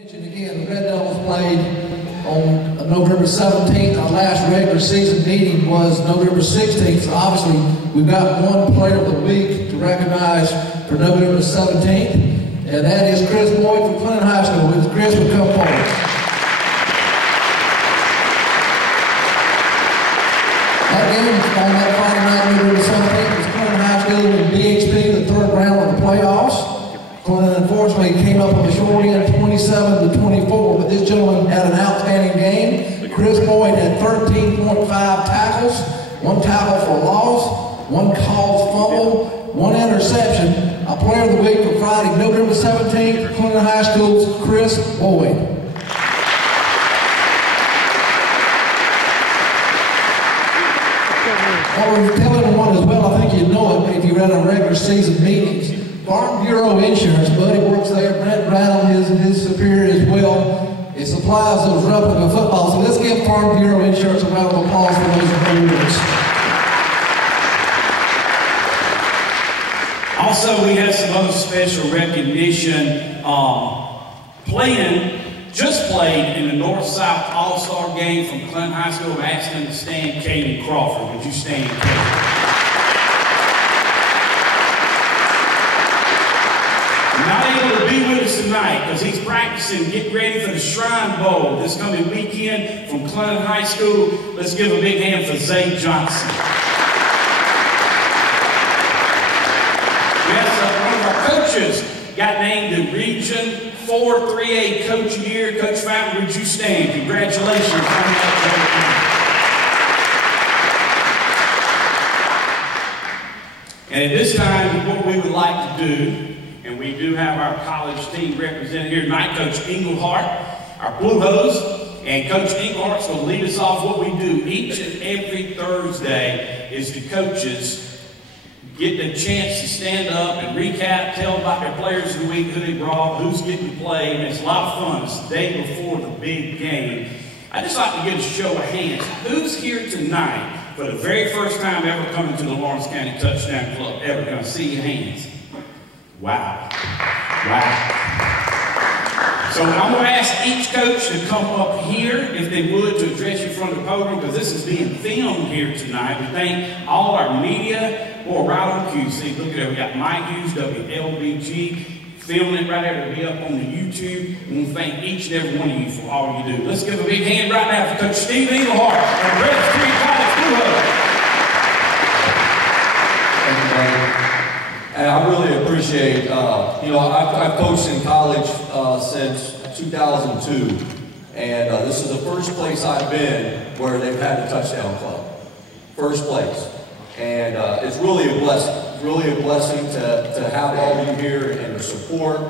Again, the Red Devils played on November 17th. Our last regular season meeting was November 16th. So obviously, we've got one player of the week to recognize for November 17th, and that is Chris Boyd from Clinton High School. With Chris will come forward. That game on that Friday night, November 17th, was Clinton High School and BHP, the third round of the playoffs. Clinton unfortunately came up on the short end 27-24, but this gentleman had an outstanding game. Chris Boyd had 13.5 tackles, 1 tackle for loss, 1 caused fumble, 1 interception. Our player of the week for Friday, November 17th, Clinton High School's Chris Boyd. I want to tell everyone as well, I think you know it if you read our regular season meetings. Farm Bureau Insurance, Buddy works there, Brent Brown, his superior as well. It supplies those replica footballs. So let's give Farm Bureau Insurance a round of applause for those awards. Also, we have some other special recognition. Just played in the North-South All-Star game from Clinton High School. I'm asking to stand Kadon Crawford. Would you stand, Kadon? Not able to be with us tonight because he's practicing, getting ready for the Shrine Bowl this coming weekend from Clinton High School. Let's give a big hand for Zay Johnson. Yes, one of our coaches got named the Region 4 3A Coach of the Year. Coach Fowler, would you stand? Congratulations on that. And at this time, what we would like to do, and we do have our college team represented here tonight, Coach Englehart, our Blue Hose, and Coach Englehart's going to lead us off. What we do each and every Thursday is the coaches get the chance to stand up and recap, tell about their players of the week, who they brought, who's getting to play, and it's a lot of fun. It's the day before the big game. I'd just like to get a show of hands. Who's here tonight for the very first time ever coming to the Lawrence County Touchdown Club? Ever? Can I see your hands? Wow. Wow. So I'm going to ask each coach to come up here, if they would, to address you from the podium, because this is being filmed here tonight. We thank all our media. Boy, right on cue. See, look at that. We got Mike Hughes, WLBG, filming it right there. It'll be up on the YouTube. We want to thank each and every one of you for all you do. Let's give a big hand right now for Coach Steve Englehart and Red Street College Blue Hose. Thank you, buddy. And I really appreciate, I've coached in college since 2002, and this is the first place I've been where they've had a touchdown club. First place. And it's really a blessing. It's really a blessing to have all of you here and the support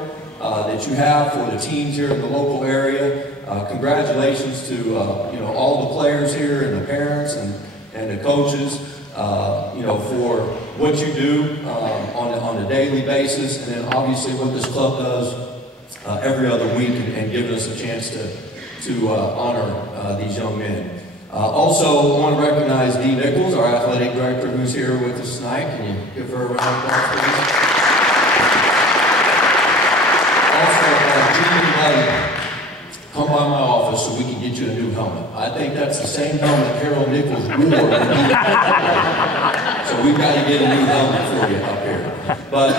that you have for the teams here in the local area. Congratulations to all the players here and the parents and the coaches. For what you do on a daily basis, and then obviously what this club does every other week, and giving us a chance to honor these young men. Also, I want to recognize Dee Nichols, our athletic director, who's here with us tonight. Can you give her a round of applause, please? Also, Jean and Buddy, come by my office so we can get you a new helmet. I think that's the same helmet Harold Nichols wore. So we've got to get a new helmet for you up here. But,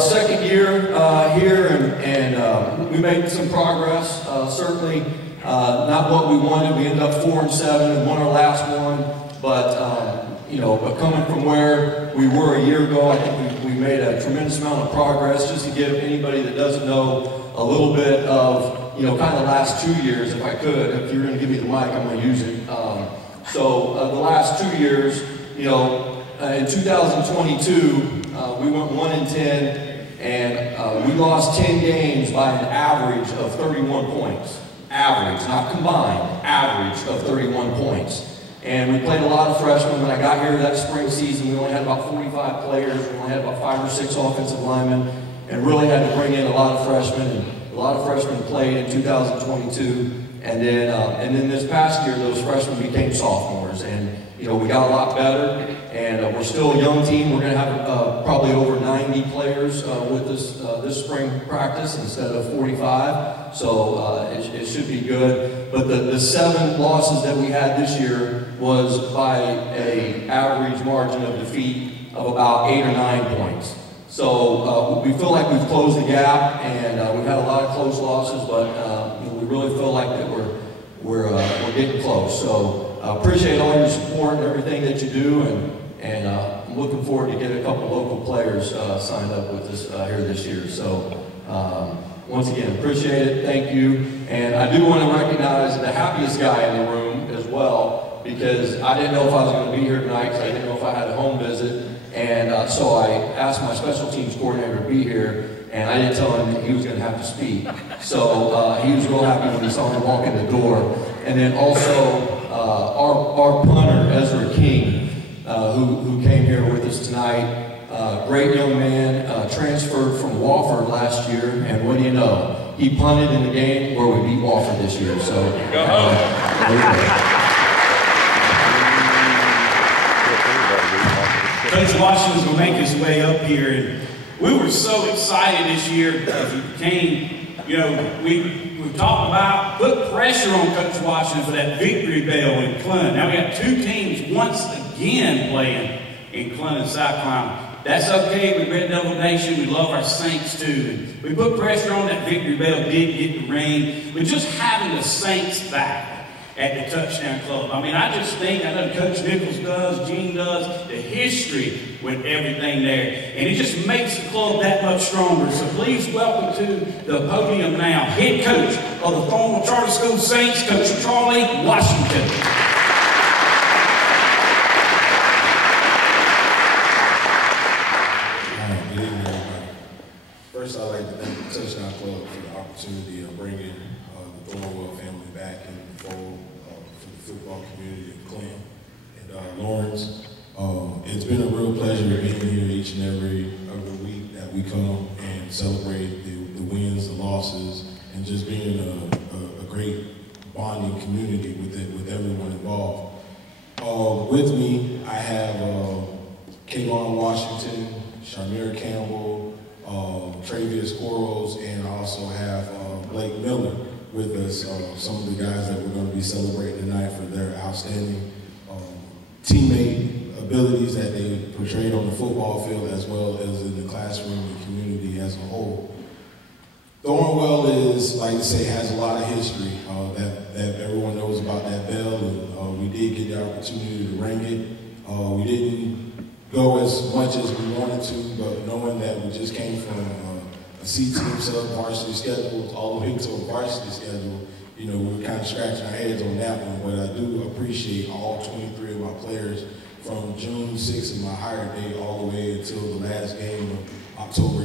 second year here, and we made some progress. Certainly not what we wanted. We ended up 4-7 and won our last one. But coming from where we were a year ago, I think we made a tremendous amount of progress. Just to give anybody that doesn't know a little bit of, kind of the last 2 years, if I could. If you're going to give me the mic, I'm going to use it. The last 2 years, in 2022, we went 1-10, and we lost 10 games by an average of 31 points. Average, not combined, average of 31 points. And we played a lot of freshmen. When I got here that spring season, we only had about 45 players. We only had about 5 or 6 offensive linemen, and really had to bring in a lot of freshmen. And a lot of freshmen played in 2022. And then this past year, those freshmen became sophomores. And, we got a lot better. And we're still a young team. We're going to have probably over 90 players with us this spring practice instead of 45. So it should be good. But the 7 losses that we had this year was by an average margin of defeat of about 8 or 9 points. So we feel like we've closed the gap, and we've had a lot of close losses, but you know, we really feel like that we're getting close. So appreciate all your support and everything that you do, and I'm looking forward to get a couple local players signed up with us here this year. So once again, appreciate it. Thank you. And I do want to recognize the happiest guy in the room as well, because I didn't know if I was going to be here tonight, because I didn't know if I had a home visit. And so I asked my special teams coordinator to be here, and I didn't tell him that he was going to have to speak. So he was real happy when he saw me walk in the door. And then also our punter, Ezra King, who came here with us tonight. Great young man, transferred from Wofford last year, and what do you know? He punted in the game where we beat Wofford this year. So Coach Washington's going to make his way up here, and we were so excited this year as he came. You know, we've talked about put pressure on Coach Washington for that victory bell in Clinton. Now we got 2 teams once again playing in Clinton, South Carolina. That's okay with Red Devil Nation. We love our Saints too. And we put pressure on that victory bell. Did get the ring, but just having the Saints back at the Touchdown Club. I mean, I just think, I know Coach Nichols does, Gene does, the history with everything there. And it just makes the club that much stronger. So please welcome to the podium now, head coach of the Thornwell Charter School Saints, Coach Charlie Washington. Good evening, everybody. First, I'd like to thank the Touchdown Club for the opportunity of bringing the Thornwell family back in the fold for the football community of Clinton and Lawrence. It's been a real pleasure being here each and every week that we come and celebrate the wins, the losses, and just being a great bonding community with everyone involved. With me, I have Kadon Washington, Shamir Campbell, Travius Quarles, and I also have Blake Miller with us, some of the guys that we're going to be celebrating tonight for their outstanding teammate abilities that they portrayed on the football field as well as in the classroom and community as a whole. Thornwell is, like I say, has a lot of history that everyone knows about that bell, and we did get the opportunity to ring it. We didn't go as much as we wanted to, but knowing that we just came from a C-team sub-varsity schedule all the way to a varsity schedule, you know, we were kind of scratching our heads on that one, but I do appreciate all 23 of my players from June 6th of my hire date all the way until the last game of October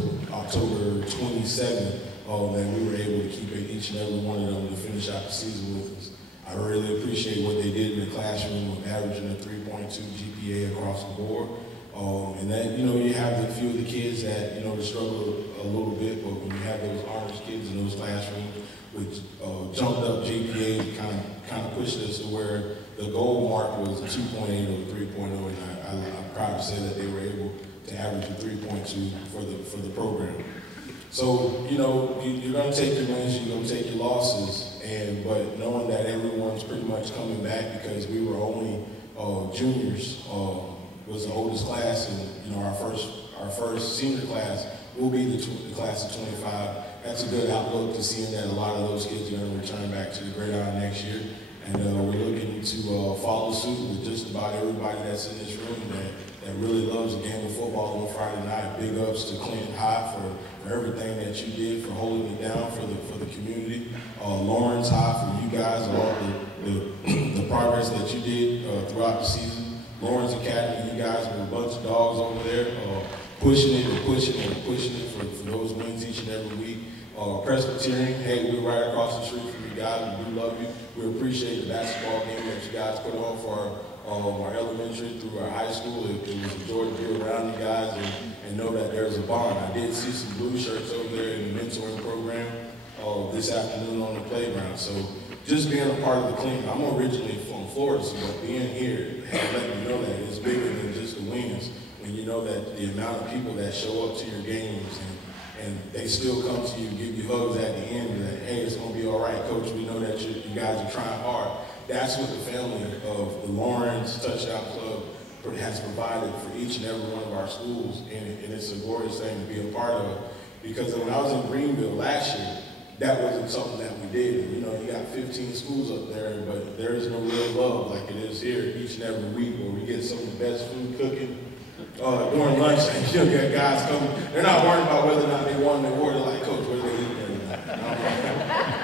27th, that we were able to keep each and every one of them to finish out the season with us. I really appreciate what they did in the classroom with averaging a 3.2 GPA across the board. And that, you know, you have a few of the kids that, you know, struggle a little bit, but when you have those honors kids in those classrooms with jumped up GPA, kind of pushed us to where the goal mark was 2.8 or 3.0, and I'm proud to say that they were able to average a 3.2 for the program. So, you know, you're going to take your wins, you're going to take your losses, but knowing that everyone's pretty much coming back because we were only juniors, was the oldest class, and you know our first senior class will be the class of 25. That's a good outlook to seeing that a lot of those kids are going to return back to the gridiron next year, and we're looking to follow suit with just about everybody that's in this room that really loves the game of football on Friday night. Big ups to Clinton High for everything that you did, for holding it down for the community. Lawrence High for you guys, all the progress that you did throughout the season. Lawrence Academy, you guys are a bunch of dogs over there, pushing it and pushing it and pushing it for those wins each and every week. Presbyterian, hey, we're right across the street from you guys. We do love you. We appreciate the basketball game that you guys put on for our elementary through our high school. It was a joy to be around you guys and know that there's a bond. I did see some blue shirts over there in the mentoring program this afternoon on the playground. So just being a part of the Clean, I'm originally from Florida, so being here has let me know that it's bigger than just the wins. When you know that the amount of people that show up to your games and they still come to you, give you hugs at the end, that, hey, it's going to be all right, Coach. We know that you guys are trying hard. That's what the family of the Lawrence Touchdown Club has provided for each and every one of our schools, and it's a glorious thing to be a part of. Because when I was in Greenville last year, that wasn't something that we did. You know, you got 15 schools up there, but there is no real love like it is here each and every week, where we get some of the best food cooking. During lunch, and you'll get guys coming. They're not worried about whether or not they won the award. They're like, Coach, what are they eating?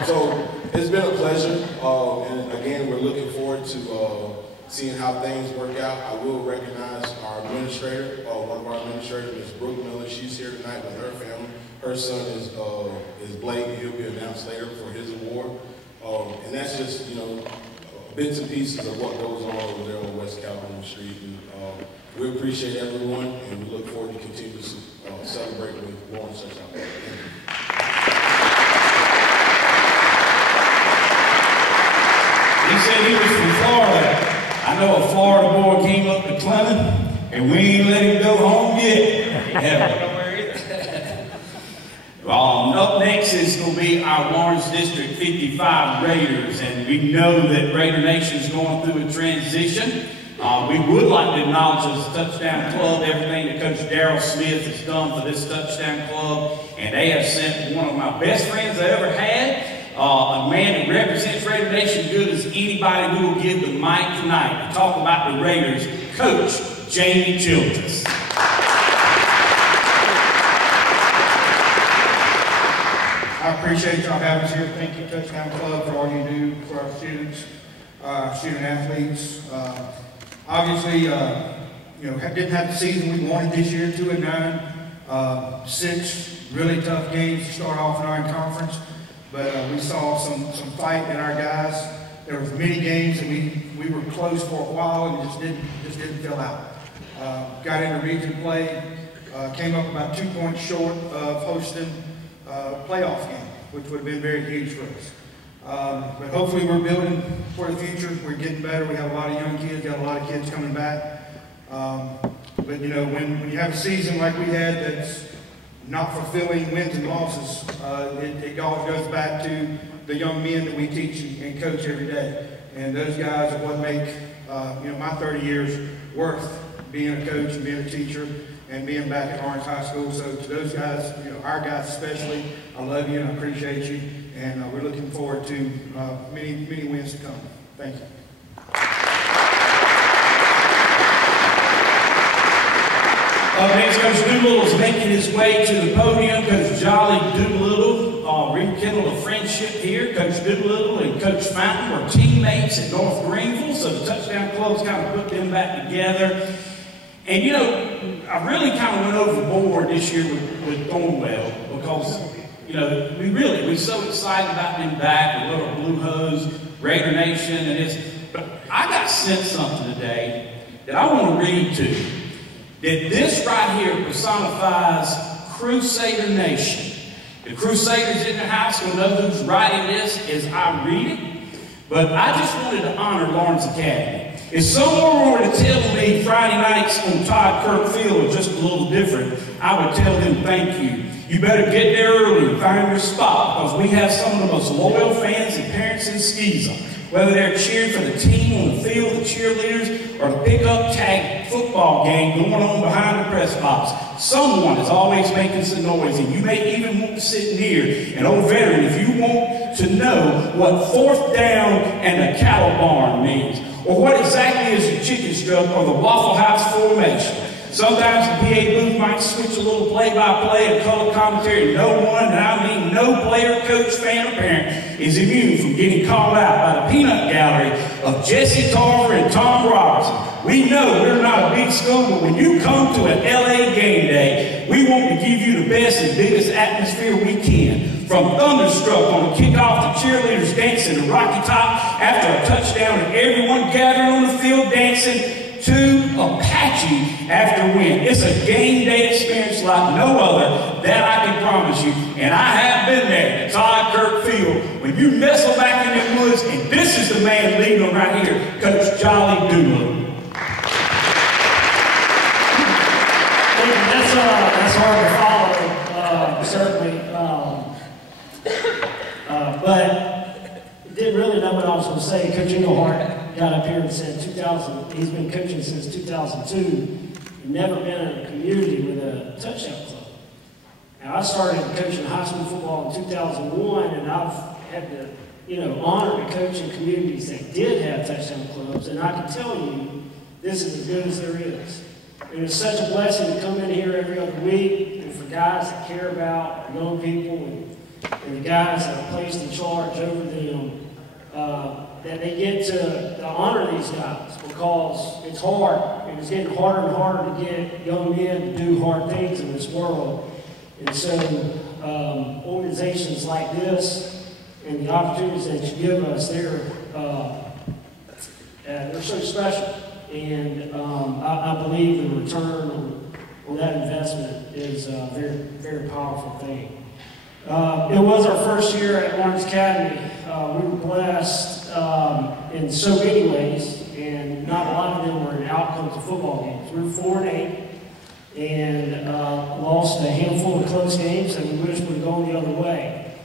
So it's been a pleasure, and again, we're looking forward to seeing how things work out. I will recognize our administrator, one of our administrators, Ms. Brooke Miller. She's here tonight with her family. Her son is Blake. He'll be announced later for his award. And that's just, you know, bits and pieces of what goes on over there on West Calhoun Street. And, we appreciate everyone, and we look forward to continue to celebrate with Lawrence Touchdown Club. He said he was from Florida. I know a Florida boy came up to Clemson, and we ain't let him go home yet. Up next is going to be our Lawrence District 55 Raiders, and we know that Raider Nation is going through a transition. We would like to acknowledge as a Touchdown Club everything that Coach Darrell Smith has done for this Touchdown Club, and they have sent one of my best friends I ever had, a man that represents Raider Nation good as anybody who will give the mic tonight to talk about the Raiders, Coach Jamie Childress. I appreciate y'all having us here. Thank you, Touchdown Club, for all you do for our students, student athletes. Obviously, you know, didn't have the season we wanted this year, 2-9, 6 really tough games to start off in our conference, but we saw some fight in our guys. There was many games and we were close for a while and just didn't fill out. Got into region play, came up about 2 points short of hosting a playoff game, which would have been very huge for us. But hopefully we're building for the future. We're getting better. We have a lot of young kids, got a lot of kids coming back. But you know, when you have a season like we had that's not fulfilling wins and losses, it all goes back to the young men that we teach and coach every day. And those guys are what make you know, my 30 years worth being a coach and being a teacher and being back at Lawrence High School. So to those guys, you know, our guys especially, I love you and I appreciate you. And we're looking forward to many wins to come. Thank you. Next, Coach Doolittle is making his way to the podium. Coach Jolly Doolittle rekindled a friendship here. Coach Doolittle and Coach Fountain were teammates at North Greenville, so the Touchdown Club's kind of put them back together. And you know, I really kind of went overboard this year with Thornwell because, you know, we're so excited about them back with little Blue Hose, Raider Nation, and it's. But I got sent something today that I want to read to you. That this right here personifies Crusader Nation. The Crusaders in the house will know who's writing this as I read it. But I just wanted to honor Lawrence Academy. If someone were to tell me Friday nights on Todd Kirk Field are just a little different, I would tell them thank you. You better get there early and find your spot because we have some of the most loyal fans and parents in Skeeza. Whether they're cheering for the team on the field, the cheerleaders, or the pickup tag football game going on behind the press box, someone is always making some noise, and you may even want to sit near an old veteran if you want to know what 4th down and a cattle barn means, or what exactly is the chicken strut or the Waffle House formation. Sometimes the PA booth might switch a little play-by-play and color commentary, and no one, and I mean no player, coach, fan, or parent, is immune from getting called out by the peanut gallery of Jesse Tarver and Tom Robertson. We know we're not a big school, but when you come to an LA game day, we want to give you the best and biggest atmosphere we can. From thunderstruck on the kickoff to cheerleaders dancing to Rocky Top after a touchdown and everyone gathering on the field dancing, to Apache after win. It's a game day experience like no other, that I can promise you. And I have been there at Todd Kirk Field when you nestle back in the woods, and this is the man leading them right here, Coach Jolly Doolittle. It's hard to follow, certainly. But didn't really know what I was going to say. Coach Englehart got up here and said he's been coaching since 2002, and never been in a community with a touchdown club. Now, I started coaching high school football in 2001, and I've had the honor to coach in communities that did have touchdown clubs, and I can tell you, this is as good as there is. And it's such a blessing to come in here every other week, and for guys that care about our young people and the guys that are placed in charge over them, that they get to honor these guys, because it's hard, and it's getting harder and harder to get young men to do hard things in this world. And so organizations like this and the opportunities that you give us, they're so special. And I believe the return on that investment is a very, very powerful thing. It was our first year at Lawrence Academy. We were blessed in so many ways, and not a lot of them were in outcomes of football games. We were 4-8. And lost a handful of close games that we wish would have gone the other way.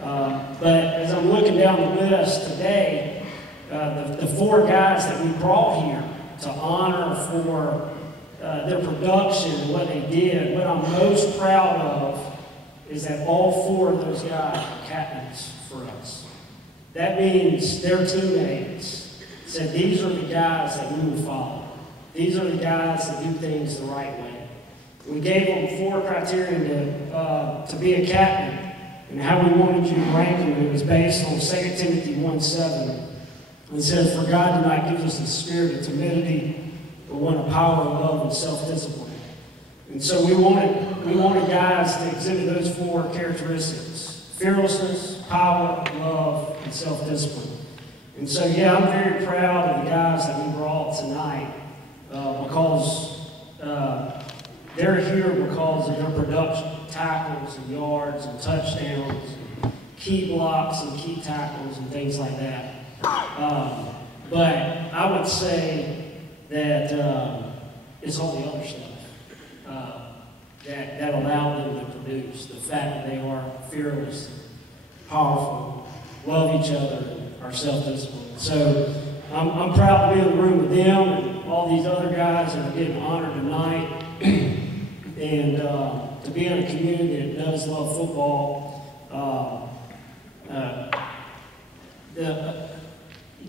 But as I'm looking down the list today, the 4 guys that we brought here to honor for their production and what they did, what I'm most proud of is that all 4 of those guys are captains for us. That means their teammates said, these are the guys that we will follow. These are the guys that do things the right way. We gave them 4 criteria to be a captain, and how we wanted you to rank them. It was based on 2 Timothy 1:7. It says, "For God did not give us the spirit of timidity, but one of power, love, and self-discipline." And so we wanted guys to exhibit those 4 characteristics: fearlessness, power, love, and self-discipline. And so, yeah, I'm very proud of the guys that we brought tonight because they're here because of their production, tackles and yards and touchdowns, and key blocks and key tackles and things like that. But I would say that it's all the other stuff that allowed them to produce. The fact that they are fearless, powerful, love each other, and are self-disciplined. So I'm proud to be in the room with them and all these other guys that are getting honored tonight. And to be in a community that does love football,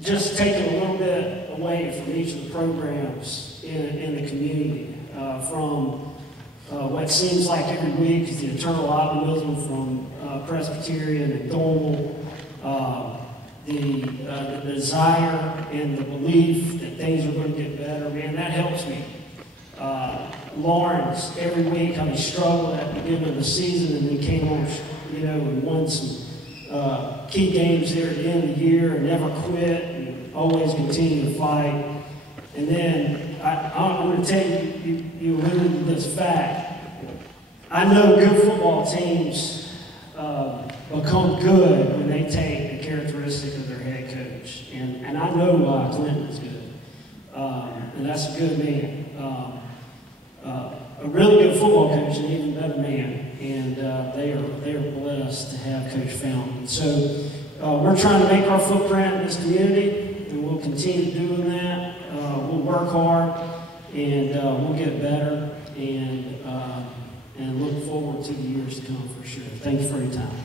just taking a little bit away from each of the programs in the community, from what seems like every week is the eternal optimism from Presbyterian and Thornwell, the desire and the belief that things are going to get better, man, that helps me. Lawrence, every week, how he struggled at the beginning of the season, and then came on, and won some key games there at the end of the year, and never quit, and always continued to fight. And then I'm going to tell you, you alluded to this fact. I know good football teams become good when they take the characteristic of their head coach, and I know why Clinton is good, and that's a good man. A really good football coach, an even better man, and they are blessed to have Coach Fountain. So we're trying to make our footprint in this community, and we'll continue doing that. We'll work hard, and we'll get better, and look forward to the years to come for sure. Thank you for your time.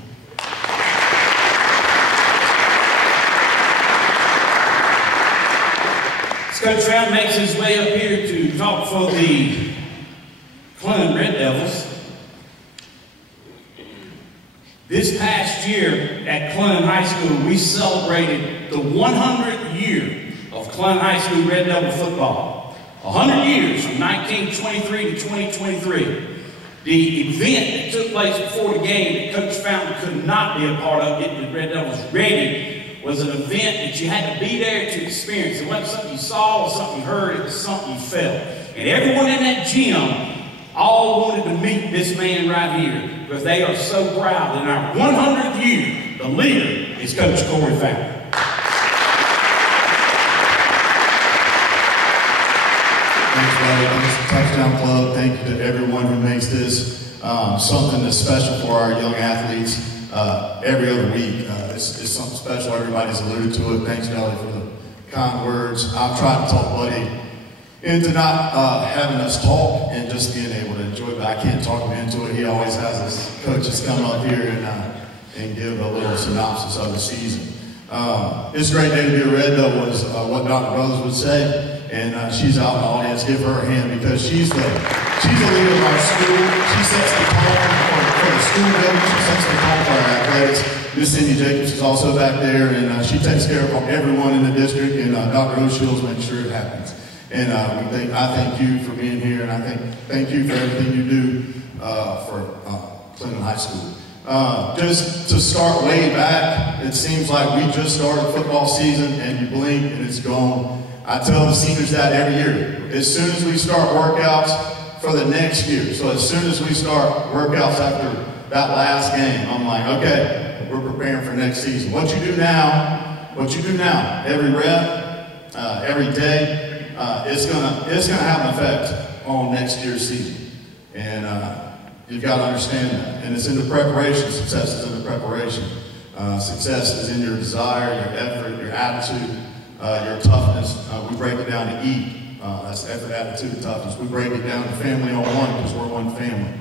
Coach Fountain makes his way up here to talk for the Clinton Red Devils. This past year at Clinton High School, we celebrated the 100th year of Clinton High School Red Devil football. 100 years from 1923 to 2023. The event that took place before the game that Coach Fountain could not be a part of, getting the Red Devils ready, was an event that you had to be there to experience. It wasn't something you saw or something you heard, it was something you felt. And everyone in that gym all wanted to meet this man right here because they are so proud that in our 100th year, the leader is Coach Corey Fountain. Thanks, everybody. Thanks to Touchdown Club. Thank you to everyone who makes this something that's special for our young athletes every other week. It's something special. Everybody's alluded to it. Thanks, Nelly, for the kind words. I've tried to talk Buddy into not having us talk and just being able to enjoy it, but I can't talk him into it. He always has his coaches come up here and give a little synopsis of the season. It's a great day to be a Red Devil, is what Dr. Brothers would say. And she's out in the audience. Give her a hand because she's the leader of our school. She sets the tone for the school building. She sets the tone for our athletics. Miss Cindy Jacobs is also back there, and she takes care of everyone in the district. And Dr. O'Shields makes sure it happens. And I thank you for being here, and I thank you for everything you do for Clinton High School. Just to start way back, it seems like we just started football season, and you blink and it's gone. I tell the seniors that every year. As soon as we start workouts for the next year, so as soon as we start workouts after that last game, I'm like, okay, we're preparing for next season. What you do now, every rep, every day, it's gonna have an effect on next year's season. And you've got to understand that. And it's in the preparation. Success is in the preparation. Success is in your desire, your effort, your attitude, your toughness. We break it down to eat. That's effort, attitude, toughness. We break it down to family on one because we're one family.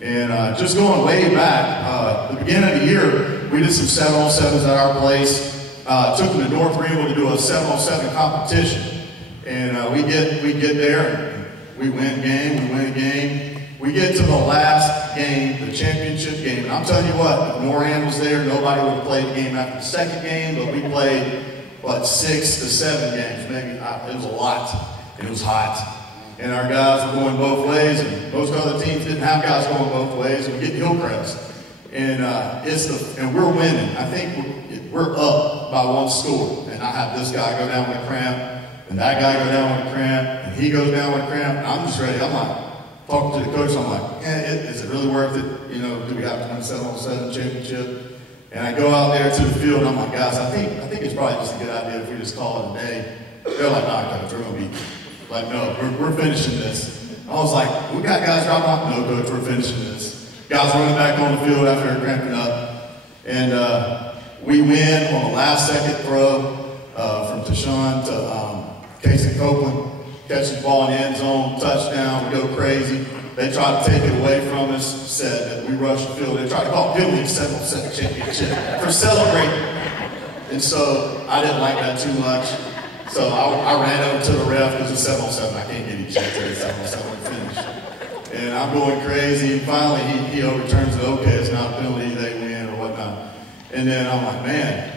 And just going way back, the beginning of the year, we did some 7-on-7s at our place. Took them to North Greenville to do a 7-on-7 competition. And we get there, and we win a game. We get to the last game, the championship game. And I'm telling you what, if Moran was there, nobody would have played the game after the second game, but we played 6 to 7 games, maybe. It was a lot, and it was hot. And our guys were going both ways, and most other teams didn't have guys going both ways, and we get Hillcrest. And and we're winning. I think we're up by 1 score. And I have this guy go down with a cramp, and that guy go down with a cramp, and he goes down with a cramp, and I'm just ready. I'm like, talking to the coach, I'm like, is it really worth it? You know, do we have to win a 7-on-7 championship? And I go out there to the field, and I'm like, guys, I think it's probably just a good idea if we just call it a day. They're like, nah, coach, we're going to be like, no, we're finishing this. I was like, we got guys dropping off? No, coach, we're finishing this. Guys running back on the field after they're cramping up. And we win on the last second throw from Tashawn to Casey Copeland. Catches the ball in the end zone, touchdown, we go crazy. They tried to take it away from us, said that we rushed the field. They tried to call penalty 7-on-7 championship for celebrating. And so I didn't like that too much. So I ran over to the ref because it's 7-on-7. I can't get each other to 7-on-7 finish. And I'm going crazy. Finally, he overturns it. Okay, it's not a penalty. They win or whatnot. And then I'm like, man,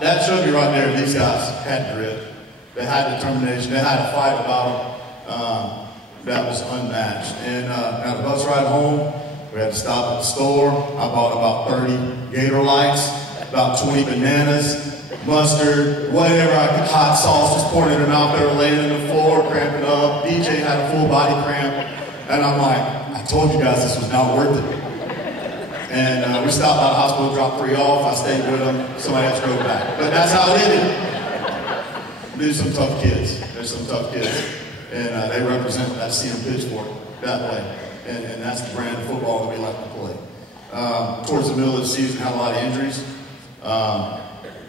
that showed me right there. These guys had grit. They had determination. They had a fight about it that was unmatched. And on the bus ride home, we had to stop at the store. I bought about 30 Gator Lights, about 20 bananas, mustard, whatever I could. Hot sauce, just pouring in their mouth. They were laying on the floor, cramping up. DJ had a full body cramp. And I'm like, I told you guys this was not worth it. And we stopped by the hospital, dropped 3 off. I stayed with them. Somebody else drove back. But that's how it ended. There's some tough kids. And they represent that CM Pittsburgh that way. And that's the brand of football that we like to play. Towards the middle of the season, had a lot of injuries.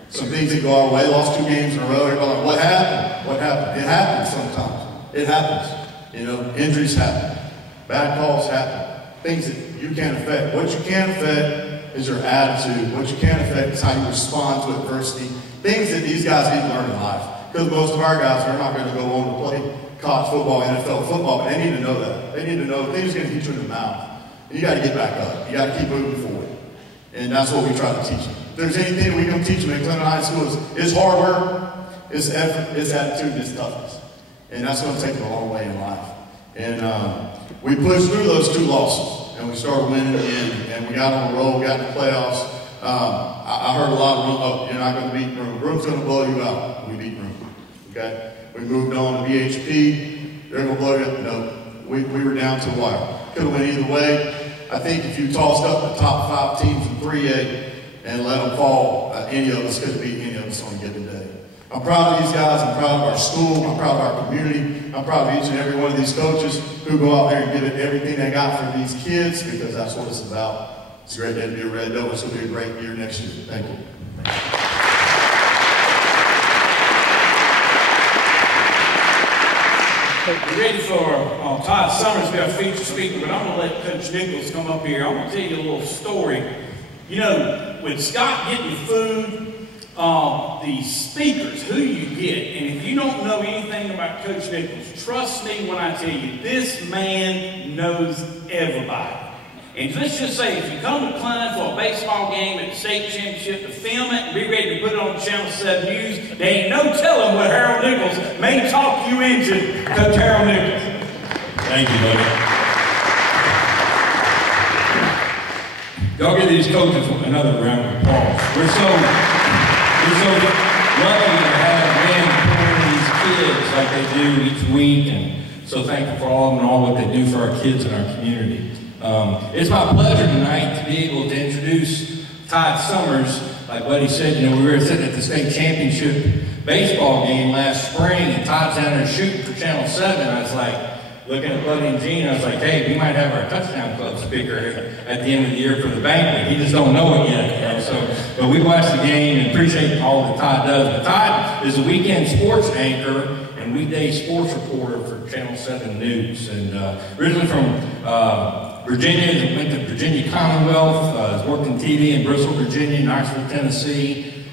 Some things that go our way, lost 2 games in a row. Everybody like, what happened? What happened? It happens sometimes. It happens. You know, injuries happen. Bad calls happen. Things that you can't affect. What you can affect is your attitude. What you can affect is how you respond to adversity. Things that these guys need to learn in life. Because most of our guys are not going to go on to play college football, NFL football, but they need to know that. They need to know things are going to hit you in the mouth. And you got to get back up. You got to keep moving forward. And that's what we try to teach them. If there's anything we can teach them at Clinton High School, it's hard work, it's effort, it's attitude, it's toughness. And that's going to take them a long way in life. And we pushed through those 2 losses, and we started winning again, and we got on the roll, got in the playoffs. I heard a lot of, oh, you're not going to beat Room. Room's going to blow you out. We beat Room. Okay? We moved on to BHP. They're going to blow you up. No. We were down to the wire. Could have went either way. I think if you tossed up the top 5 teams in 3A and let them fall, any of us could beat any of us on a given day. I'm proud of these guys. I'm proud of our school. I'm proud of our community. I'm proud of each and every one of these coaches who go out there and give it everything they got for these kids, because that's what it's about. It's a great day to be a Red Devil. It's going to be a great year next year. Thank you. We're ready for Todd Summers to be our featured speaker, but I'm going to let Coach Nichols come up here. I'm going to tell you a little story. You know, with Scott getting the food, the speakers, who you get, and if you don't know anything about Coach Nichols, trust me when I tell you, this man knows everybody. And let's just say, if you come to Klein for a baseball game at the state championship, to film it and be ready to put it on Channel 7 News, there ain't no telling what Harold Nichols may talk you into, Coach Harold Nichols. Thank you, buddy. Y'all give these coaches another round of applause. We're so lucky to have men pouring these kids like they do each week, and so thankful for all of them and all what they do for our kids and our community. It's my pleasure tonight to be able to introduce Todd Summers. Like Buddy said, you know, we were sitting at the state championship baseball game last spring, and Todd's down there shooting for Channel 7. I was like, looking at Buddy and Gene, I was like, hey, we might have our touchdown club speaker at the end of the year for the banquet. He just don't know it yet. You know? So, but we watched the game and appreciate all that Todd does. But Todd is a weekend sports anchor and weekday sports reporter for Channel 7 News. And originally from Virginia, went to Virginia Commonwealth, has worked in TV in Bristol, Virginia, Knoxville, Tennessee.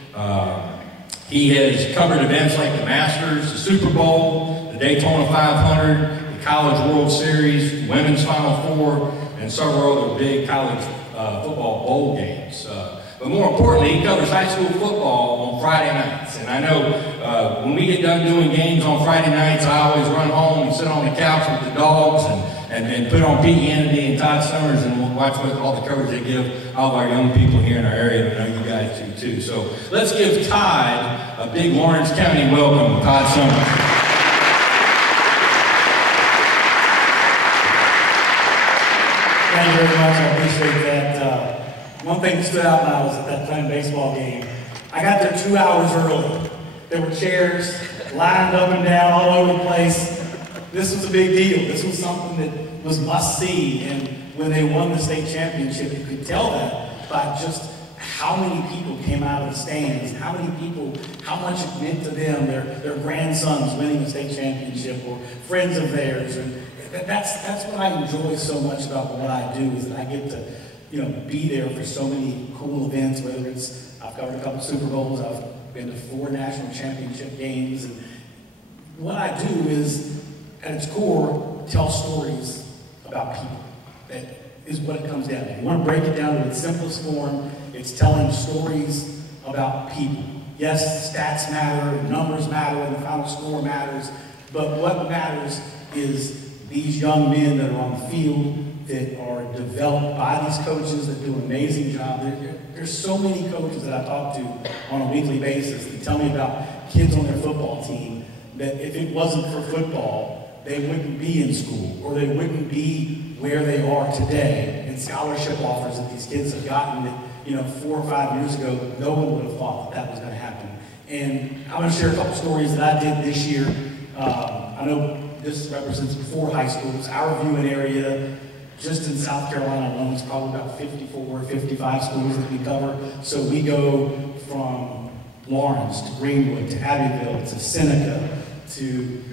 He has covered events like the Masters, the Super Bowl, the Daytona 500, the College World Series, Women's Final Four, and several other big college football bowl games. But more importantly, he covers high school football on Friday nights. And I know when we get done doing games on Friday nights, I always run home and sit on the couch with the dogs and put on Pete Hannity and Todd Summers, and we'll watch what all the coverage they give all of our young people here in our area, and I know you guys do too. So let's give Todd a big Lawrence County welcome, Todd Summers. Thank you very much. I appreciate that. One thing that stood out when I was at that playing baseball game, I got there 2 hours early. There were chairs lined up and down all over the place. This was a big deal. This was something that was must-see, and when they won the state championship, you could tell that by just how many people came out of the stands, how many people, how much it meant to them, their grandsons winning the state championship, or friends of theirs. And that's what I enjoy so much about what I do, is that I get to, you know, be there for so many cool events, whether it's, I've covered a couple Super Bowls, I've been to 4 national championship games, and what I do is, at its core, tell stories about people. That is what it comes down to. You want to break it down to its simplest form, it's telling stories about people. Yes, stats matter, numbers matter, and the final score matters, but what matters is these young men that are on the field, that are developed by these coaches that do an amazing job. There's so many coaches that I talk to on a weekly basis that tell me about kids on their football team that if it wasn't for football, they wouldn't be in school, or they wouldn't be where they are today, and scholarship offers that these kids have gotten that, you know, 4 or 5 years ago, no one would have thought that was going to happen. And I'm going to share a couple stories that I did this year. I know this represents 4 high schools. Our viewing area, just in South Carolina alone, is probably about 54 or 55 schools that we cover. So we go from Lawrence to Greenwood to Abbeville to Seneca to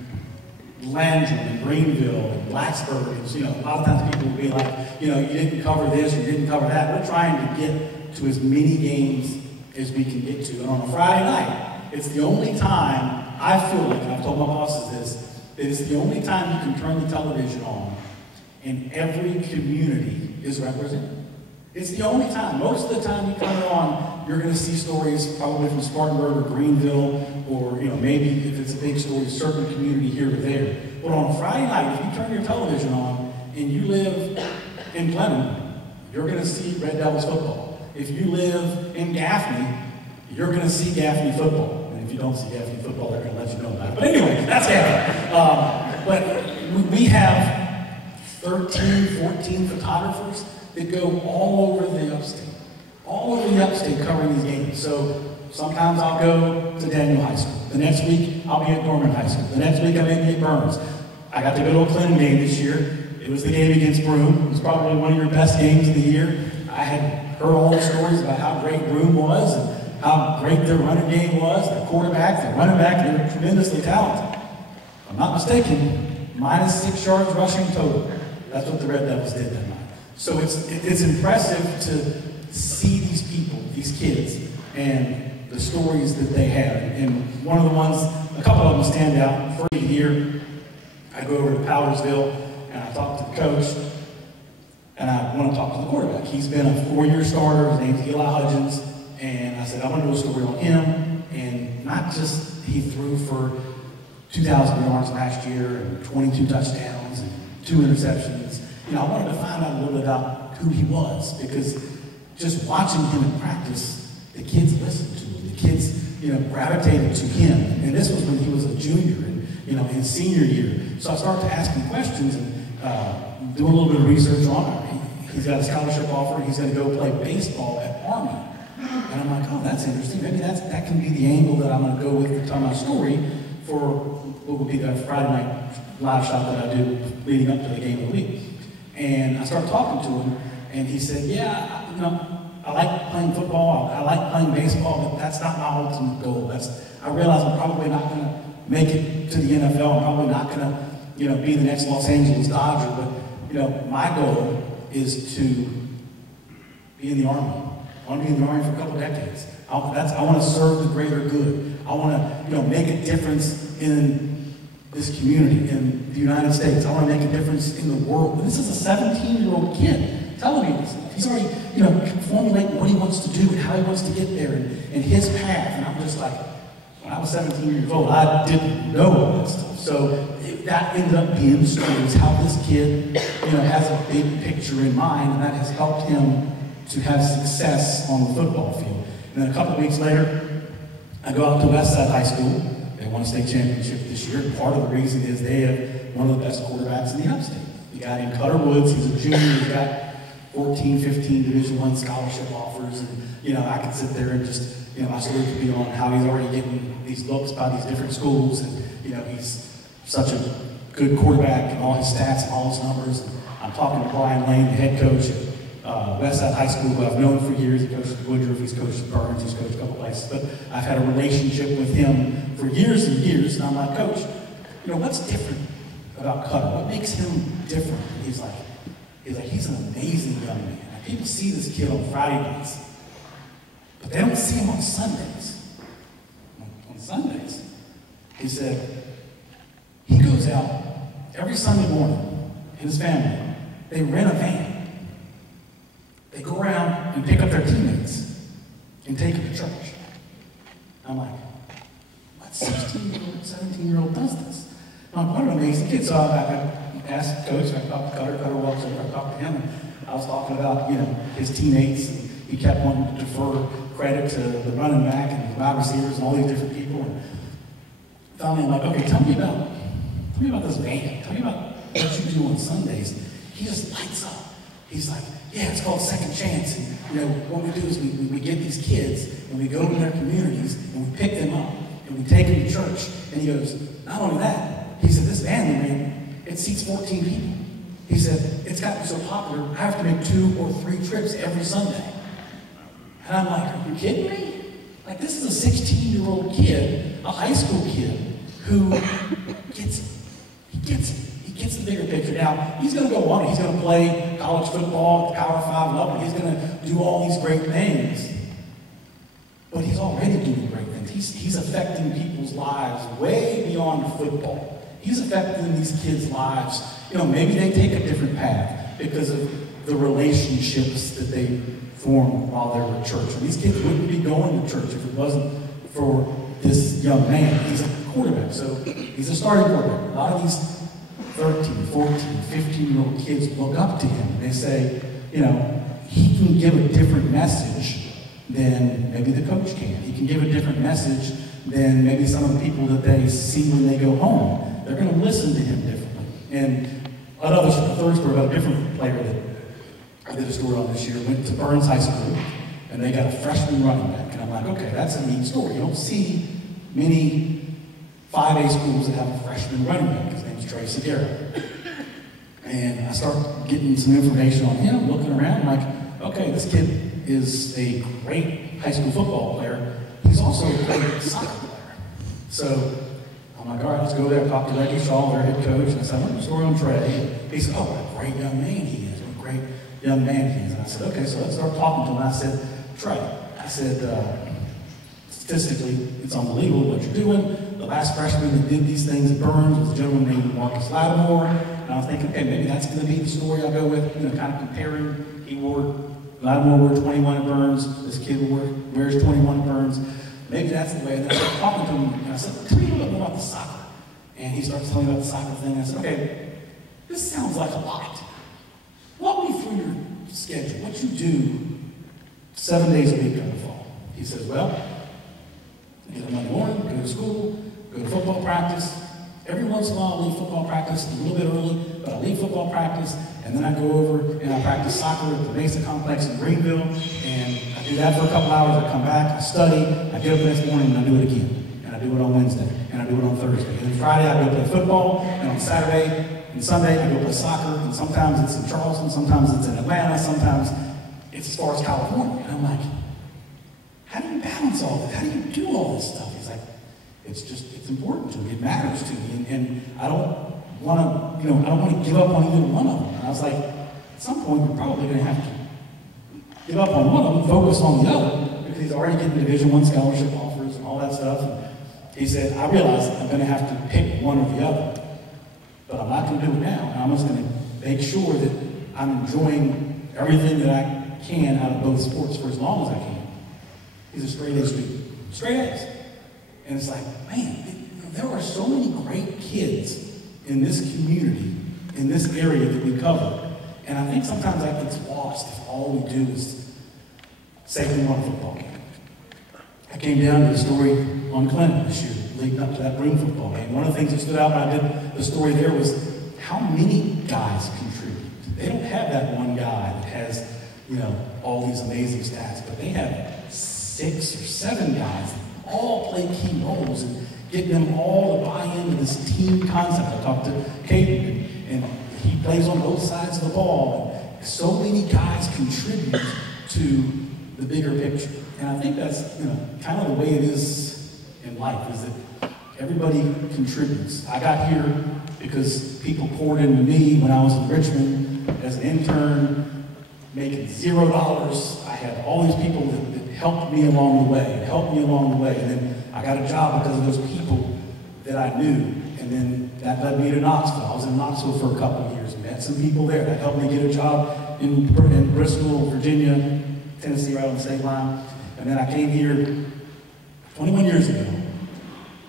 Landry and Greenville and Blacksburg. And, you know, a lot of times people will be like, you know, you didn't cover this or you didn't cover that. We're trying to get to as many games as we can get to. And on a Friday night, it's the only time I feel like, and I've told my bosses this, that it's the only time you can turn the television on and every community is represented. It's the only time. Most of the time you turn it on, you're going to see stories probably from Spartanburg or Greenville, or, you know, maybe if it's a big story, a certain community here or there. But on a Friday night, if you turn your television on and you live in Glennon, you're going to see Red Devils football. If you live in Gaffney, you're going to see Gaffney football. And if you don't see Gaffney football, they're going to let you know about it. But anyway, that's Gaffney. But we have 13, 14 photographers that go all over the upstate covering these games. So sometimes I'll go to Daniel High School. The next week, I'll be at Norman High School. The next week, I may be at Burns. I got to go to a Clinton game this year. It was the game against Broome. It was probably one of your best games of the year. I had heard all the stories about how great Broome was and how great their running game was, their quarterback, their running back, they were tremendously talented. If I'm not mistaken, minus 6 yards rushing total. That's what the Red Devils did that night. So it's impressive to see these people, these kids, and the stories that they have. And one of the ones, a couple of them stand out. For a year, I go over to Powdersville and I talk to the coach, and I want to talk to the quarterback. He's been a 4-year starter. His name's Eli Hudgens. And I said, I want to do a story on him. And not just he threw for 2,000 yards last year and 22 touchdowns and 2 interceptions. You know, I wanted to find out a little bit about who he was, because just watching him in practice, the kids listened to him. The kids, you know, gravitated to him. And this was when he was a junior and, you know, in senior year. So I started to ask him questions and do a little bit of research on him. He's got a scholarship offer. He's going to go play baseball at Army. And I'm like, oh, that's interesting. Maybe that can be the angle that I'm going to go with to tell my story for what will be the Friday night live shot that I do leading up to the game of the week. And I started talking to him, and he said, yeah, you know, I like playing football. I like playing baseball, but that's not my ultimate goal. I realize I'm probably not going to make it to the NFL. I'm probably not going to, you know, be the next Los Angeles Dodger. But, you know, my goal is to be in the Army. I want to be in the Army for a couple decades. I want to serve the greater good. I want to, you know, make a difference in this community, in the United States. I want to make a difference in the world. This is a 17-year-old kid telling me this. He's already, you know, formulating what he wants to do and how he wants to get there and his path. And I'm just like, when I was 17 years old, I didn't know all that stuff. So that ended up being the story, is how this kid, you know, has a big picture in mind, and that has helped him to have success on the football field. And then a couple of weeks later, I go out to Westside High School. They won a state championship this year. Part of the reason is they have one of the best quarterbacks in the upstate. The guy named Cutter Woods, he's a junior, he's got 14, 15 Division I scholarship offers. And, you know, I could sit there and just, you know, my story could be on how he's already getting these looks by these different schools. And, you know, he's such a good quarterback and all his stats and all his numbers. And I'm talking to Brian Lane, the head coach at Westside High School, who I've known for years. He coached at Woodruff, he's coached at Burns, he's coached a couple places. But I've had a relationship with him for years and years. And I'm like, Coach, you know, what's different about Cutter? What makes him different? And he's like, he's an amazing young man. And people see this kid on Friday nights, but they don't see him on Sundays. On Sundays, he said, he goes out every Sunday morning, his family, they rent a van. They go around and pick up their teammates and take them to church. I'm like, what 16-year-old, 17-year-old does this? I'm like, what an amazing kid. So I asked Coach, I talked to Cutter walks over, I talked to him, and I was talking about, you know, his teammates, and he kept wanting to defer credit to the running back and the wide receivers and all these different people. And finally, I'm like, okay, tell me about this van. Tell me about what you do on Sundays. He just lights up. He's like, yeah, it's called Second Chance. And, you know, what we do is we get these kids and we go to their communities and we pick them up and we take them to church. And he goes, not only that, he said, this van, man, it seats 14 people. He said, it's gotten so popular, I have to make 2 or 3 trips every Sunday. And I'm like, are you kidding me? Like, this is a 16-year-old kid, a high school kid, who gets it. He gets the bigger picture. Now, he's going to go on. He's going to play college football, Power 5 and up, and he's going to do all these great things. But he's already doing great things. He's affecting people's lives way beyond football. He's affecting these kids' lives. You know, maybe they take a different path because of the relationships that they formed while they were at church. And these kids wouldn't be going to church if it wasn't for this young man. He's a quarterback, so he's a starting quarterback. A lot of these 13, 14, 15-year-old kids look up to him. They say, you know, he can give a different message than maybe the coach can. He can give a different message than maybe some of the people that they see when they go home. They're going to listen to him differently. And another third story about a different player that I did a story on this year, went to Burns High School, and they got a freshman running back. And I'm like, okay, that's a neat story. You don't see many 5A schools that have a freshman running back. His name's Trey Segura. And I start getting some information on him, looking around, like, okay, this kid is a great high school football player. He's also a great soccer player. So I'm like, all right, let's go there. I talked to Reggie Shaw, their head coach, and I said, what's the story on Trey? He said, oh, what a great young man he is. What a great young man he is. And I said, okay, so let's start talking to him. And I said, Trey, I said, statistically, it's unbelievable what you're doing. The last freshman that did these things at Burns was a gentleman named Marcus Lattimore. And I was thinking, okay, maybe that's going to be the story I'll go with, kind of comparing. Lattimore wore 21 at Burns. This kid wears 21 at Burns. Maybe that's the way. And I started talking to him, and I said, tell me a little bit more about the soccer. And he starts telling me about the soccer thing. And I said, okay, this sounds like a lot. Walk me through your schedule, what you do 7 days a week during the fall. He says, well, I get up Monday morning, go to school, go to football practice. Every once in a while, I leave football practice a little bit early, but I leave football practice, and then I go over and I practice soccer at the Mesa Complex in Greenville, and I do that for a couple hours. I come back, I study, I get up the next morning, and I do it again. And I do it on Wednesday, and I do it on Thursday. And then Friday, I go play football, and on Saturday and Sunday, I go play soccer, and sometimes it's in Charleston, sometimes it's in Atlanta, sometimes it's as far as California. And I'm like, how do you balance all this? How do you do all this stuff? He's like, it's important to me. It matters to me. And I don't want to, I don't want to give up on either one of them. And I was like, at some point, we're probably going to have to give up on one of them, focus on the other, because he's already getting Division I scholarship offers and all that stuff. And he said, I realize I'm going to have to pick one or the other, but I'm not going to do it now. And I'm just going to make sure that I'm enjoying everything that I can out of both sports for as long as I can. He's a straight A student. Straight A's. And it's like, man, there are so many great kids in this community, in this area that we cover. And I think sometimes that gets lost if all we do is say we won a football game. I came down to the story on Clinton this year, leading up to that Broome football game. One of the things that stood out when I did the story there was how many guys contribute. They don't have that one guy that has, all these amazing stats, but they have 6 or 7 guys that all play key roles and get them all to buy into this team concept. I talked to Kadon, and he plays on both sides of the ball. And so many guys contribute to the bigger picture. And I think that's kind of the way it is in life, is that everybody contributes. I got here because people poured into me when I was in Richmond as an intern, making $0. I had all these people that helped me along the way, and then I got a job because of those people that I knew, and then that led me to Knoxville. I was in Knoxville for a couple of years, met some people there that helped me get a job in Bristol, Virginia, Tennessee, right on the state line, and then I came here 21 years ago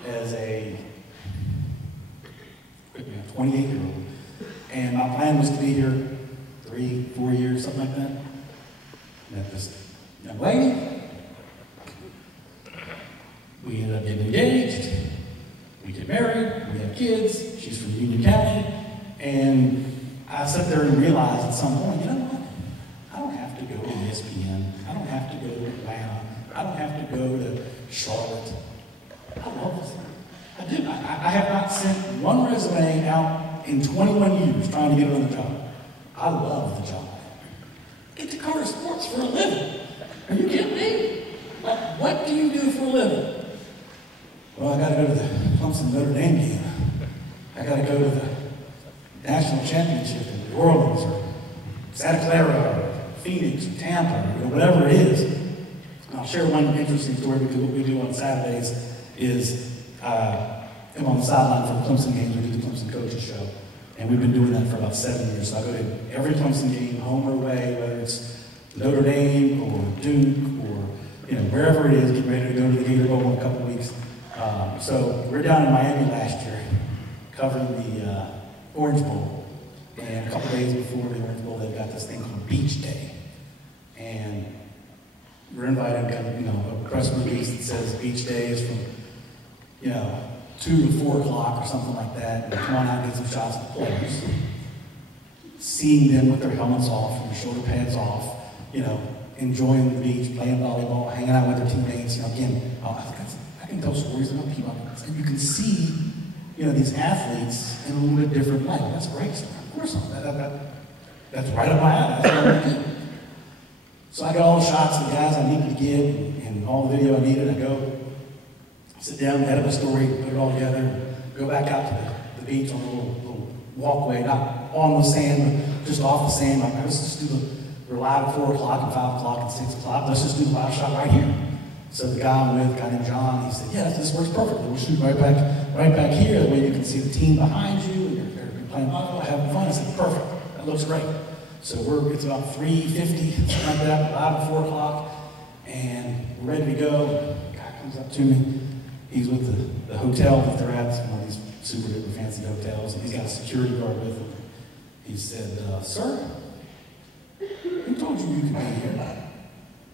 as a 28-year-old, and my plan was to be here 3-4 years, something like that. Met this young lady. We ended up getting engaged. We get married. We have kids. She's from Union County. And I sat there and realized at some point, you know what? I don't have to go to ESPN. I don't have to go to Atlanta. I don't have to go to Charlotte. I love this. I do. I have not sent one resume out in 21 years trying to get another job. I love the job. I get to cover sports for a living. Are you kidding me? Like, what do you do for a living? Well, I got to go to the Clemson Notre Dame game. I got to go to the national championship in New Orleans or Santa Clara or Phoenix or Tampa or whatever it is. And I'll share one interesting story, because what we do on Saturdays is I'm on the sideline for the Clemson games. We do the Clemson Coaches Show. And we've been doing that for about 7 years. So I go to every Clemson game, home or away, whether it's Notre Dame or Duke or wherever it is, getting ready to go to the Gator Bowl in a couple weeks. So we're down in Miami last year covering the Orange Bowl. And a couple days before the Orange Bowl, they've got this thing called Beach Day. And we're invited to a press release that says Beach Day is from 2 to 4 o'clock or something like that, and come on out and get some shots of the players. Seeing them with their helmets off and their shoulder pads off, enjoying the beach, playing volleyball, hanging out with their teammates. Again, I can tell stories about people. And you can see, you know, these athletes in a little bit different light. That's great stuff. Of course not. That's right up my alley. That's what I want to do. So I got all the shots of the guys I needed to get and all the video I needed. I go, sit down, edit a story, put it all together, go back out to the beach on a little walkway, not on the sand, but just off the sand. Like, let's just do we're live at 4 o'clock and 5 o'clock and 6 o'clock. Let's just do the live shot right here. So the guy I'm with, a guy named John, he said, yeah, this works perfectly. We'll shoot right back here. That way you can see the team behind you and you're playing volleyball, having fun. I said, perfect. That looks great. So it's about 3:50, something like that, live at 4 o'clock, and we're ready to go. The guy comes up to me. He's with the hotel that they're at. It's one of these super duper fancy hotels, and he's got a security guard with him. He said, sir, who told you could be here?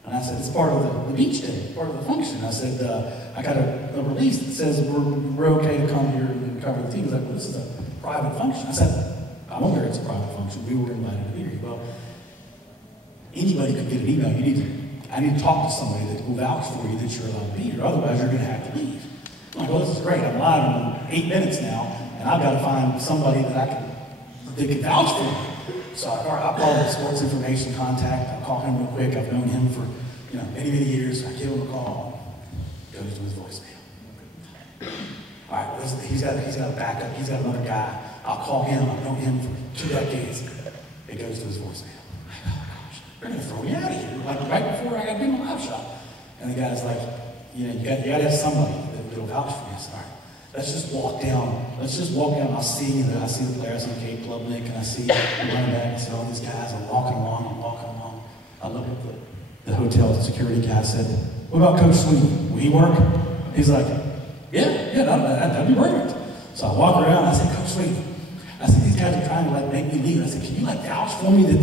And I said, it's part of the beach day, part of the function. I said, I got a release that says we're okay to come here and cover the team. He's like, well, this is a private function. I said, I'm aware it's a private function. We were invited to be here. Well, anybody could get an email. I need to talk to somebody that will vouch for you that you're allowed to be here. Otherwise, you're going to have to leave. I'm like, well, this is great. I'm live in 8 minutes now, and I've got to find somebody that can vouch for me. So I called the sports information contact. I call him real quick. I've known him for many years. I give him a call. Goes to his voicemail. All right, he's got a backup. He's got another guy. I'll call him. I've known him for 2 decades. It goes to his voicemail. Oh gosh, they're gonna throw me out of here. Like right before I got to do my live shot. And the guy's like, you got to have somebody that'll vouch for you. I said, all right, let's just walk down. I'll see the players on the Cape Club Link, and I see the running back, and see all these guys. I'm walking along. I look at the hotel security guy. I said, what about Coach Sweeney? Will he work? He's like, yeah, that'd be perfect. So I walk around. I said, Coach Sweeney. I said, these guys are trying to make me leave. I said, can you vouch for me that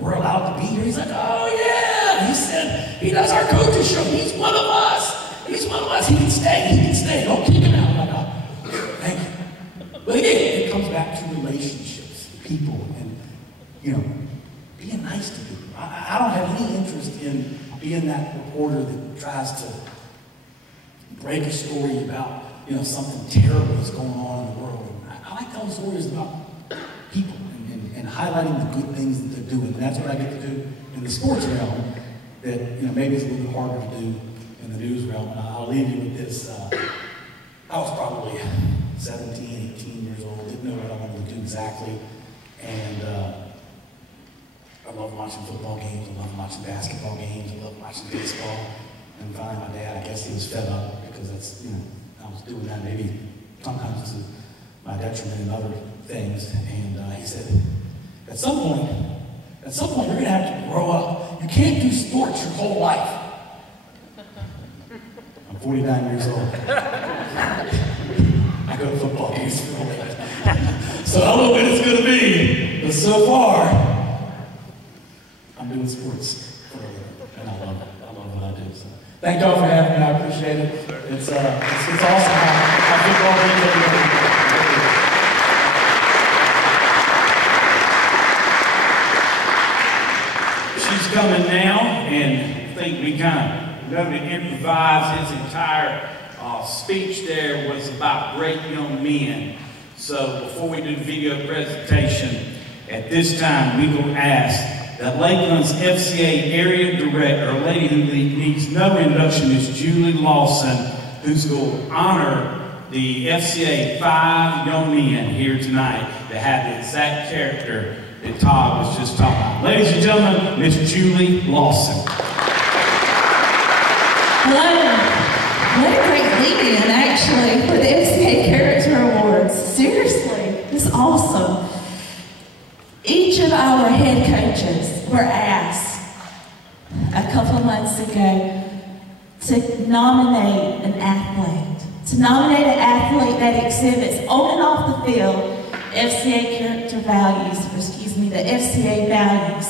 we're allowed to be here? He's like, oh yeah. He said, he does our coaches show. He's one of us. He can stay. Don't kick him out. I'm like, oh, thank you. But again, it comes back to relationships, people, and being nice to people. I don't have any interest in being that reporter that tries to break a story about something terrible that's going on in the world. I like telling stories about people and highlighting the good things that they're doing. And that's what I get to do in the sports realm that maybe it's a little bit harder to do in the news realm. And I'll leave you with this. I was probably 17, 18 years old, didn't know what I wanted to do exactly. And I love watching football games, I love watching basketball games, I love watching baseball. And finally my dad, I guess he was fed up because that's, I was doing that maybe sometimes to my detriment and other things. And he said, at some point, you're going to have to grow up. You can't do sports your whole life. I'm 49 years old. I go to football games for a living. So I don't know when it's going to be, but so far, I'm doing sports for a living. And I love what I do. So thank y'all for having me. I appreciate it. It's awesome how football games every day. She's coming now, and I think we kind of know to improvise. His entire speech there was about great young men. So before we do the video presentation, at this time we're going to ask the Lakelands FCA Area Director, a lady who needs no introduction, is Julie Lawson, who's going to honor the FCA 5 young men here tonight that have the exact character that Todd was just talking about. Ladies and gentlemen, Miss Julie Lawson. Hello. What a great lead-in, actually, for the FCA Character Awards. Seriously, it's awesome. Each of our head coaches were asked a couple of months ago to nominate an athlete. To nominate an athlete that exhibits on and off the field FCA character values, the FCA values.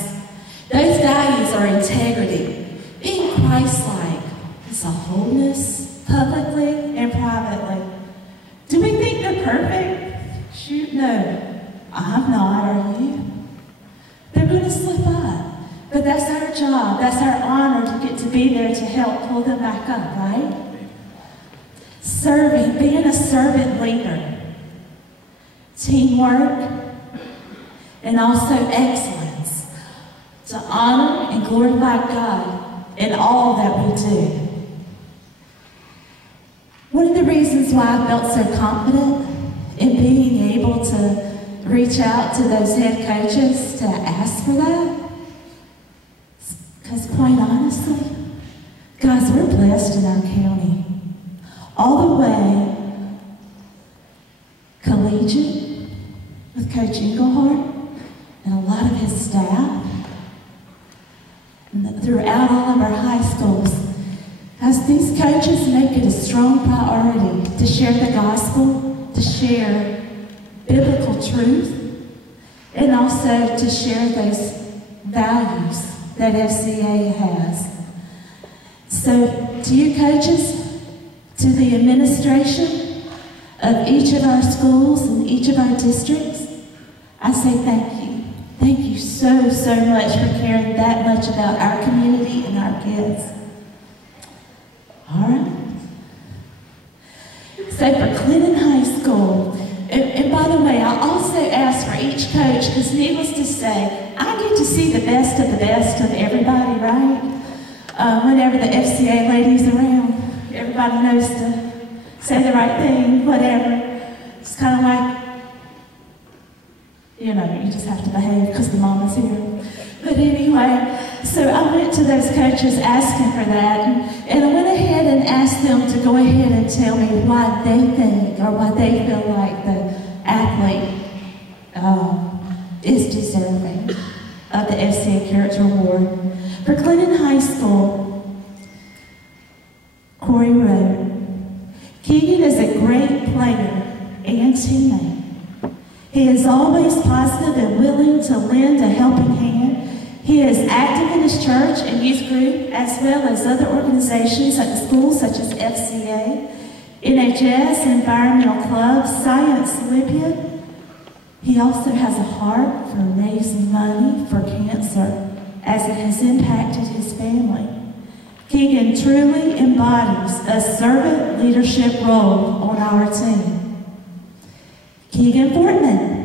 Those values are integrity, being Christ-like, it's a wholeness, publicly and privately. Do we think they're perfect? Shoot, no. I'm not, are you? They're going to slip up, but that's our job, that's our honor to get to be there to help pull them back up, right? Serving, being a servant leader, teamwork, and also excellence, to honor and glorify God in all that we do. One of the reasons why I felt so confident in being able to reach out to those head coaches to ask for that, because quite honestly, guys, we're blessed in our county. All the way collegiate with Coach Englehart and a lot of his staff, and throughout all of our high schools, as these coaches make it a strong priority to share the gospel, to share biblical truth, and also to share those values that FCA has. So to you coaches, to the administration of each of our schools and each of our districts, I say thank you. Thank you so, so much for caring that much about our community and our kids. All right. So for Clinton High School, and by the way, I also ask for each coach, because needless to say, I get to see the best of everybody, right? Whenever the FCA lady's around, everybody knows to say the right thing, whatever. It's kind of like, you know, you just have to behave because the mama's here. But anyway, so I went to those coaches asking for that, and I went ahead and asked them to go ahead and tell me why they think or why they feel like the athlete is deserving of the FCA Character Award. For Clinton High School, Corey wrote, Keegan is a great player and teammate. He is always positive and willing to lend a helping hand. He is active in his church and youth group, as well as other organizations at the school, such as FCA, NHS, Environmental Club, Science Olympiad. He also has a heart for raising money for cancer, as it has impacted his family. Keegan truly embodies a servant leadership role on our team. Keegan Fortman.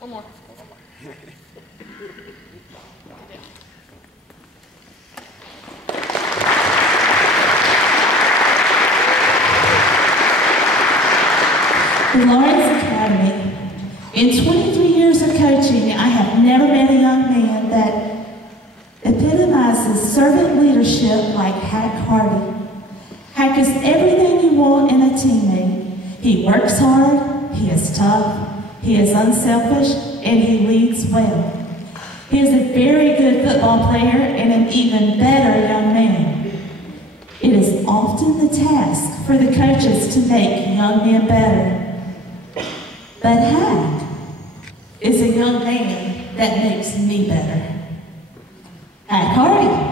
One more. The Lawrence Academy. In 23 years of coaching, I have never met a young man that epitomizes servant leadership like Hack Hardy. Hack is everything you want in a teammate. He works hard, he is tough, he is unselfish, and he leads well. He is a very good football player and an even better young man. It is often the task for the coaches to make young men better. But Hack is a young man that makes me better. Hack Hardy.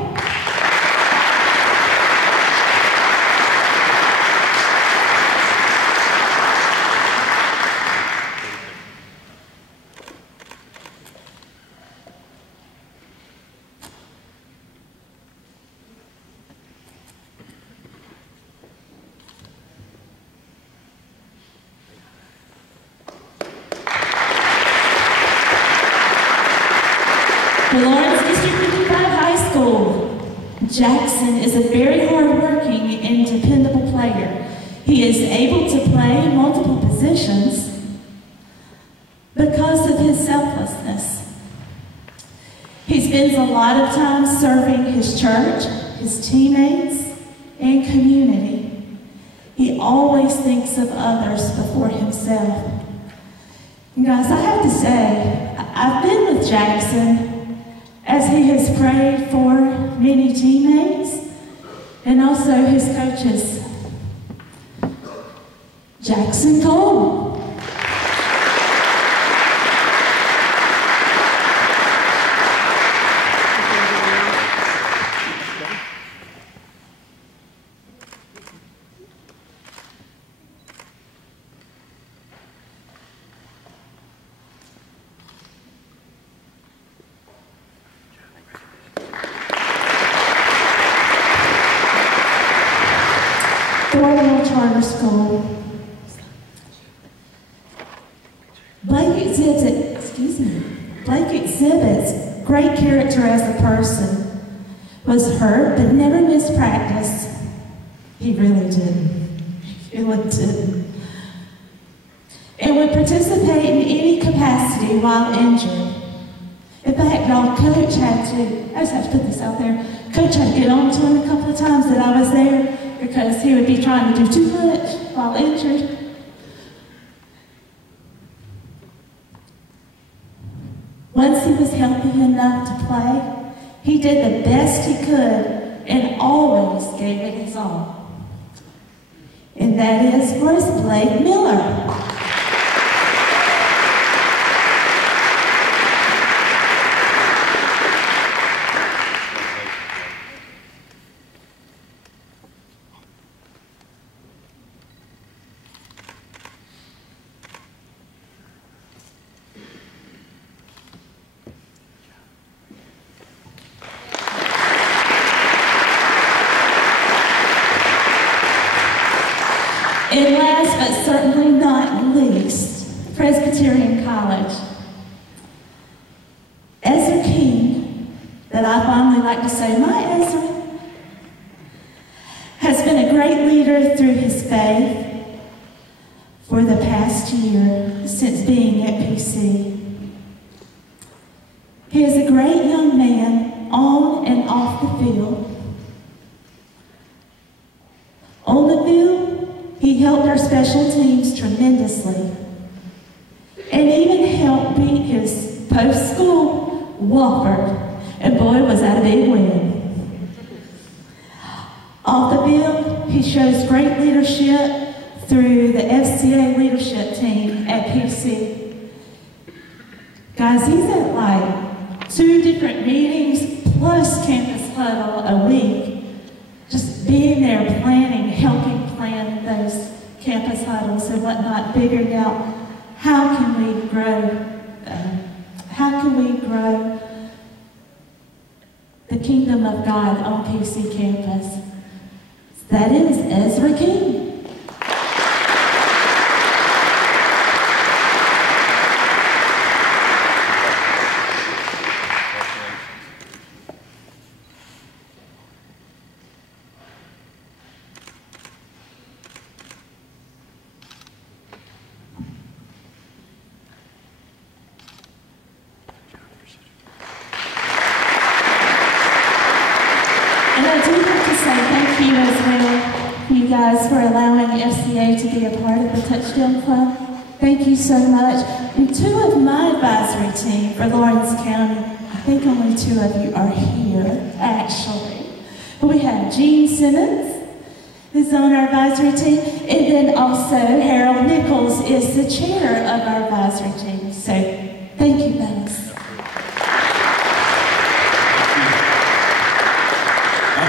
For Lawrence District 55 High School, Jackson is a very hard-working and dependable player. He is able to play multiple positions because of his selflessness. He spends a lot of time serving his church, his teammates, and community. He always thinks of others before himself. And guys, I have to say, I've been with Jackson as he has prayed for many teammates and also his coaches. Jackson Cole. Charter School. Blake exhibits great character as a person. Was hurt but never missed practice. He really didn't. He really didn't. And would participate in any capacity while injured. In fact, y'all, Coach had to, I just have to put this out there, Coach had to get on to him a couple of times that I was there because he would be trying to do too much while injured. Once he was healthy enough to play, he did the best he could and always gave it his all. And that is was Blake Miller. And last but certainly not least, Presbyterian College. Ezra King, that I fondly like to say, my Ezra, has been a great leader through his faith for the past year since being at PC. He is a great young man on and off the field. On the field, he helped our special teams tremendously and even helped beat his post-school Wofford, and boy, was that a big win. Off the field, he shows great leadership through the FCA leadership team at PC. Guys, he's at like 2 different meetings plus campus huddle a week. Just being there, planning, helping plan those campus huddles and whatnot, figuring out how can we grow the kingdom of God on PC campus. That is Ezra King. For allowing FCA to be a part of the Touchdown Club. Thank you so much. And 2 of my advisory team for Lawrence County, I think only 2 of you are here, actually. But we have Gene Simmons, who's on our advisory team, and then also Harold Nichols is the chair of our advisory team. So thank you, guys.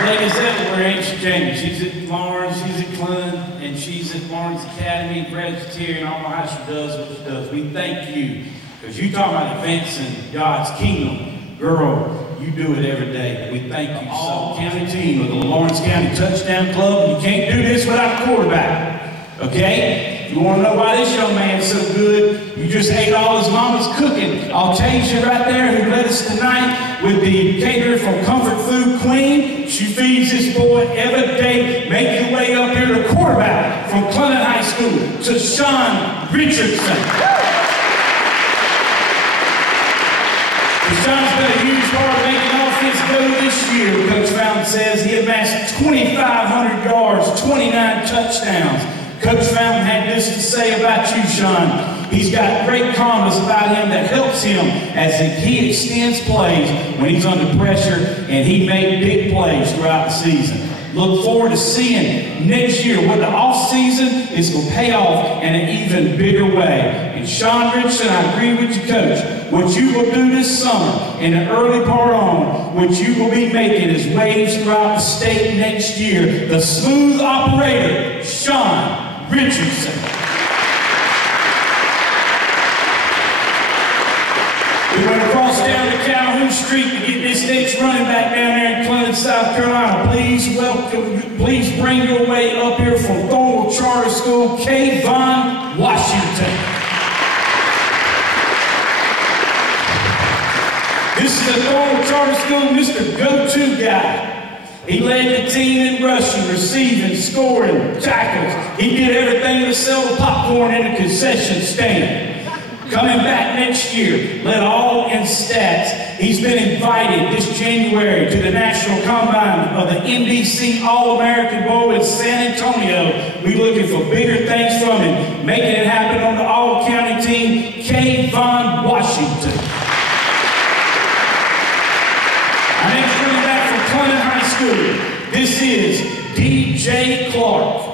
Like I said, we're Ancient Jamie. She's at Lawrence, she's at Clun, and she's at Lawrence Academy, Presbyterian. I don't know how she does what she does. We thank you, because you talk about advancing God's kingdom. Girl, you do it every day. We thank you. All county team of the Lawrence County Touchdown Club. You can't do this without a quarterback, okay? You want to know why this young man's so good? You just ate all his mama's cooking. I'll change you right there who led us tonight with the caterer from Comfort Food Queen. She feeds this boy every day. Make your way up here to quarterback from Clinton High School to Sean Richardson. Sean's been a huge part of making offense go this year. Coach Fountain says he amassed 2,500 yards, 29 touchdowns. Coach Fountain had this to say about you, Sean. He's got great calmness about him that helps him as he extends plays when he's under pressure, and he made big plays throughout the season. Look forward to seeing next year what the off-season is going to pay off in an even bigger way. And Sean Richardson, I agree with you, Coach. What you will do this summer and the early part on, what you will be making is waves throughout the state next year. The smooth operator, Sean Richardson. We went across down to Calhoun Street to get this next running back down there in Clinton, South Carolina. Please bring your way up here from Thornwell Charter School, Kadon Washington. This is the Thornwell Charter School Mr. Go-To guy. He led the team in rushing, receiving, scoring, tackles. He did everything to sell the popcorn in the concession stand. Coming back next year, led all in stats. He's been invited this January to the National Combine of the NBC All-American Bowl in San Antonio. We're looking for bigger things from him. Making it happen on the All-County team, Kadon Washington. Our next running back from Clinton High School, this is DJ Clark.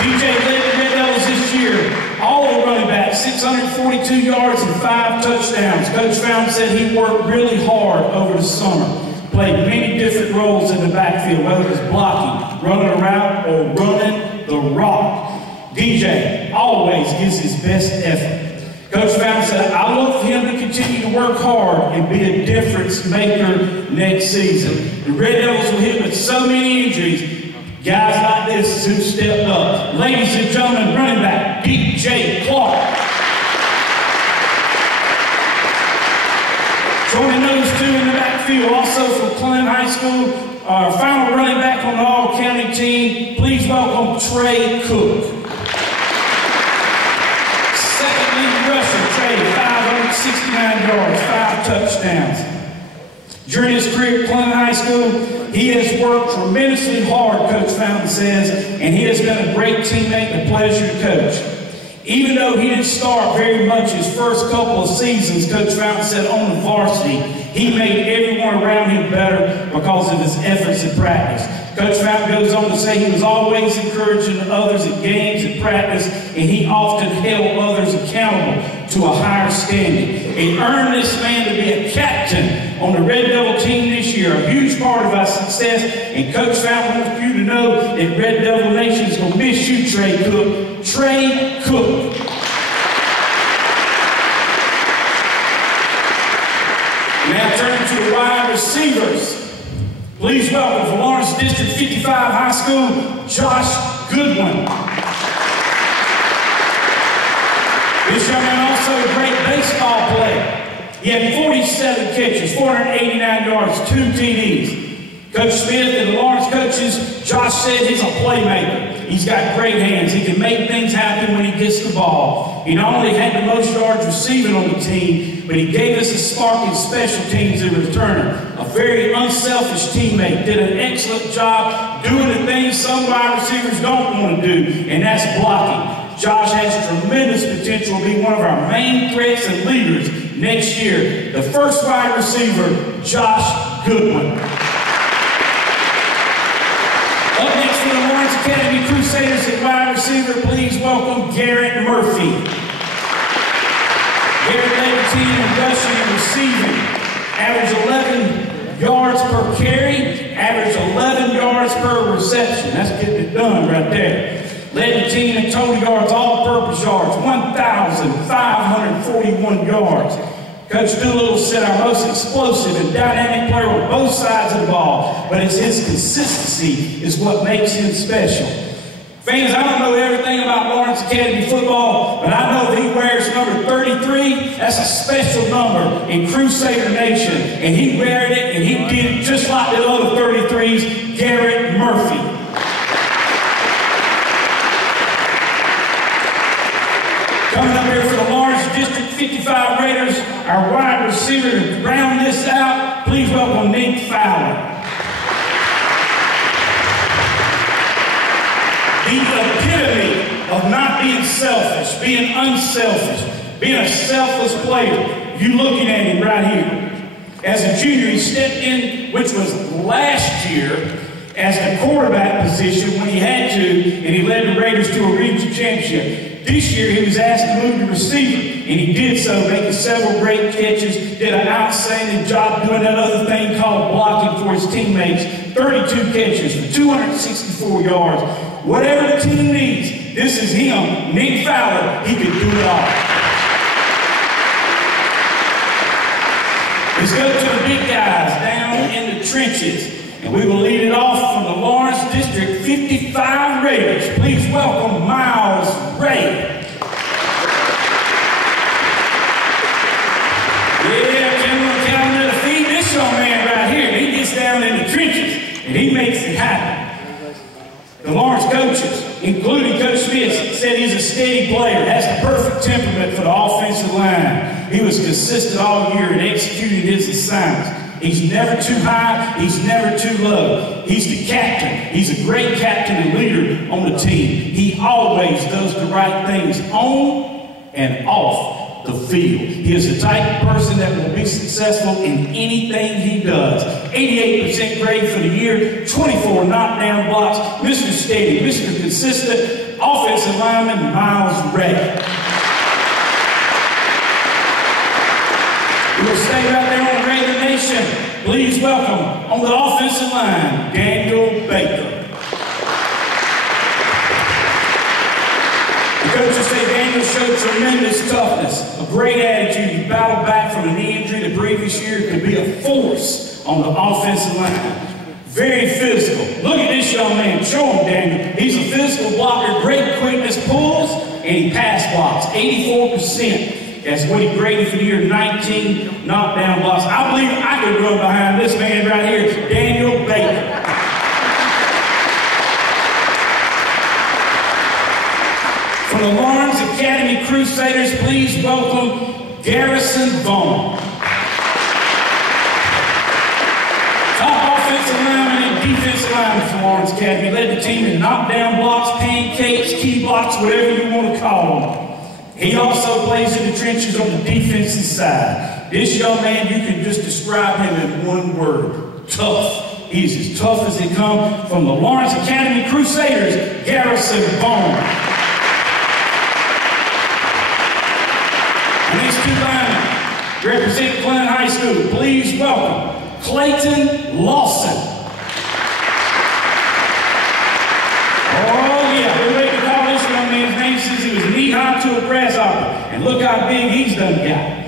DJ led the Red Devils this year, all the running backs, 642 yards and 5 touchdowns. Coach Fountain said he worked really hard over the summer. Played many different roles in the backfield, whether it was blocking, running a route, or running the rock. DJ always gives his best effort. Coach Fountain said, I look for him to continue to work hard and be a difference maker next season. The Red Devils were hit with so many injuries. Guys like this who stepped up. Ladies and gentlemen, running back, DJ Clark. Joining those two in the backfield, also from Clinton High School, our final running back on the All-County team, please welcome Trey Cook. Second leading rusher, Trey, 569 yards, 5 touchdowns. During his career at Clinton High School, he has worked tremendously hard, Coach Fountain says, and he has been a great teammate and a pleasure to coach. Even though he didn't start very much his first couple of seasons, Coach Fountain said on the varsity, he made everyone around him better because of his efforts in practice. Coach Fountain goes on to say he was always encouraging others at games and practice, and he often held others accountable to a higher standing. It earned this man to be a captain on the Red Devil team this year, a huge part of our success, and Coach Fountain wants you to know that Red Devil Nation is going to miss you, Trey Cook. Trey Cook. Now turning to the wide receivers. Please welcome from Lawrence District 55 High School, Josh Goodwin. This young man also a great baseball player. He had 47 catches, 489 yards, 2 TDs. Coach Smith and the Lawrence coaches, Josh said he's a playmaker. He's got great hands. He can make things happen when he gets the ball. He not only had the most yards receiving on the team, but he gave us a spark in special teams in return. A very unselfish teammate. Did an excellent job doing the things some wide receivers don't want to do, and that's blocking. Josh has tremendous potential to be one of our main threats and leaders next year. The first wide receiver, Josh Goodwin. Up next for the Lawrence Academy Crusaders at wide receiver, please welcome Garrett Murphy. Garrett led the team in rushing and receiving. Average 11 yards per carry, average 11 yards per reception. That's getting it done right there. Led the team in total yards, all-purpose yards, 1,541 yards. Coach Doolittle said our most explosive and dynamic player on both sides of the ball, but it's his consistency is what makes him special. Fans, I don't know everything about Lawrence Academy football, but I know that he wears number 33. That's a special number in Crusader Nation, and he wear it, and he did it just like the other 33s, Garrett Murphy. Coming up here for the Lawrence District 55 Raiders, our wide receiver to round this out, please welcome Nick Fowler. The epitome of not being selfish, being unselfish, being a selfless player. You looking at him right here. As a junior, he stepped in, which was last year, as the quarterback position when he had to, and he led the Raiders to a regional championship. This year, he was asked to move to receiver, and he did so, making several great catches, did an outstanding job doing that other thing called blocking for his teammates. 32 catches for 264 yards. Whatever the team needs, this is him, Nick Fowler. He could do it all. Let's go to the big guys down in the trenches. And we will lead it off from the Lawrence District 55 Raiders. Please welcome Miles Ray. Yeah, gentlemen, count to the feet. This young man right here, he gets down in the trenches and he makes it happen. The Lawrence coaches, including Coach Smith, said he's a steady player, has the perfect temperament for the offensive line. He was consistent all year in executing his assignments. He's never too high, he's never too low. He's the captain. He's a great captain and leader on the team. He always does the right things on and off the field. He is the type of person that will be successful in anything he does. 88% grade for the year, 24 knockdown blocks, Mr. Steady, Mr. Consistent, offensive lineman Miles Ray. We'll stay right there on the Raider Nation. Please welcome on the offensive line, Daniel Baker. The coaches say Daniel showed tremendous toughness, a great attitude. He battled back from a knee injury the previous year to be a force on the offensive line. Very physical. Look at this young man. Show him, Daniel. He's a physical blocker, great quickness, pulls, and he pass blocks. 84%. That's what he graded for the year, 19 knockdown blocks. I believe I could run behind this man right here, Daniel Baker. From the Lawrence Academy Crusaders, please welcome Garrison Vaughn. Top offensive lineman and defensive lineman for Lawrence Academy. Led the team in knockdown blocks, pancakes, key blocks, whatever you want to call them. He also plays in the trenches on the defensive side. This young man, you can just describe him in one word, tough. He's as tough as they come. From the Lawrence Academy Crusaders, Garrison Vaughn. And these two linemen represent Clinton High School. Please welcome Clayton Lawson. Oh yeah, we're ready to call this young man's name since he was knee-high to a grasshopper. And look how big he's done got.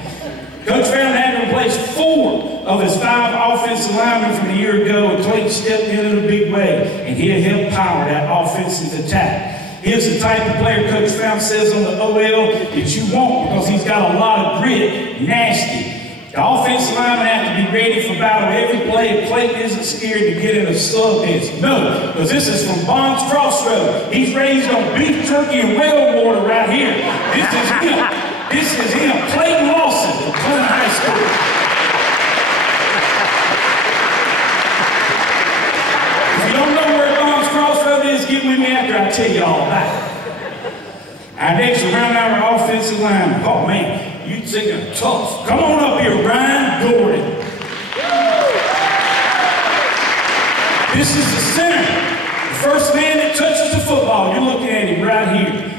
Coach Fallon had to replace 4 of his 5 offensive linemen from a year ago, and Clayton stepped in a big way, and he'll help power that offensive attack. He's the type of player Coach Fallon says on the OL that you want because he's got a lot of grit, nasty. The offensive linemen have to be ready for battle every play. If Clayton isn't scared to get in a slugfest. No, because this is from Bond's Crossroad. He's raised on beef jerky and whale water right here. This is him. This is him, Clayton Lawson from Clinton High School. If you don't know where Bond's Crossroad is, get with me after I tell you all about it. Our next round our offensive line. Oh man, you think I'm tough. Come on up here, Ryan Gordon. This is the center. The first man that touches the football. You're looking at him right here.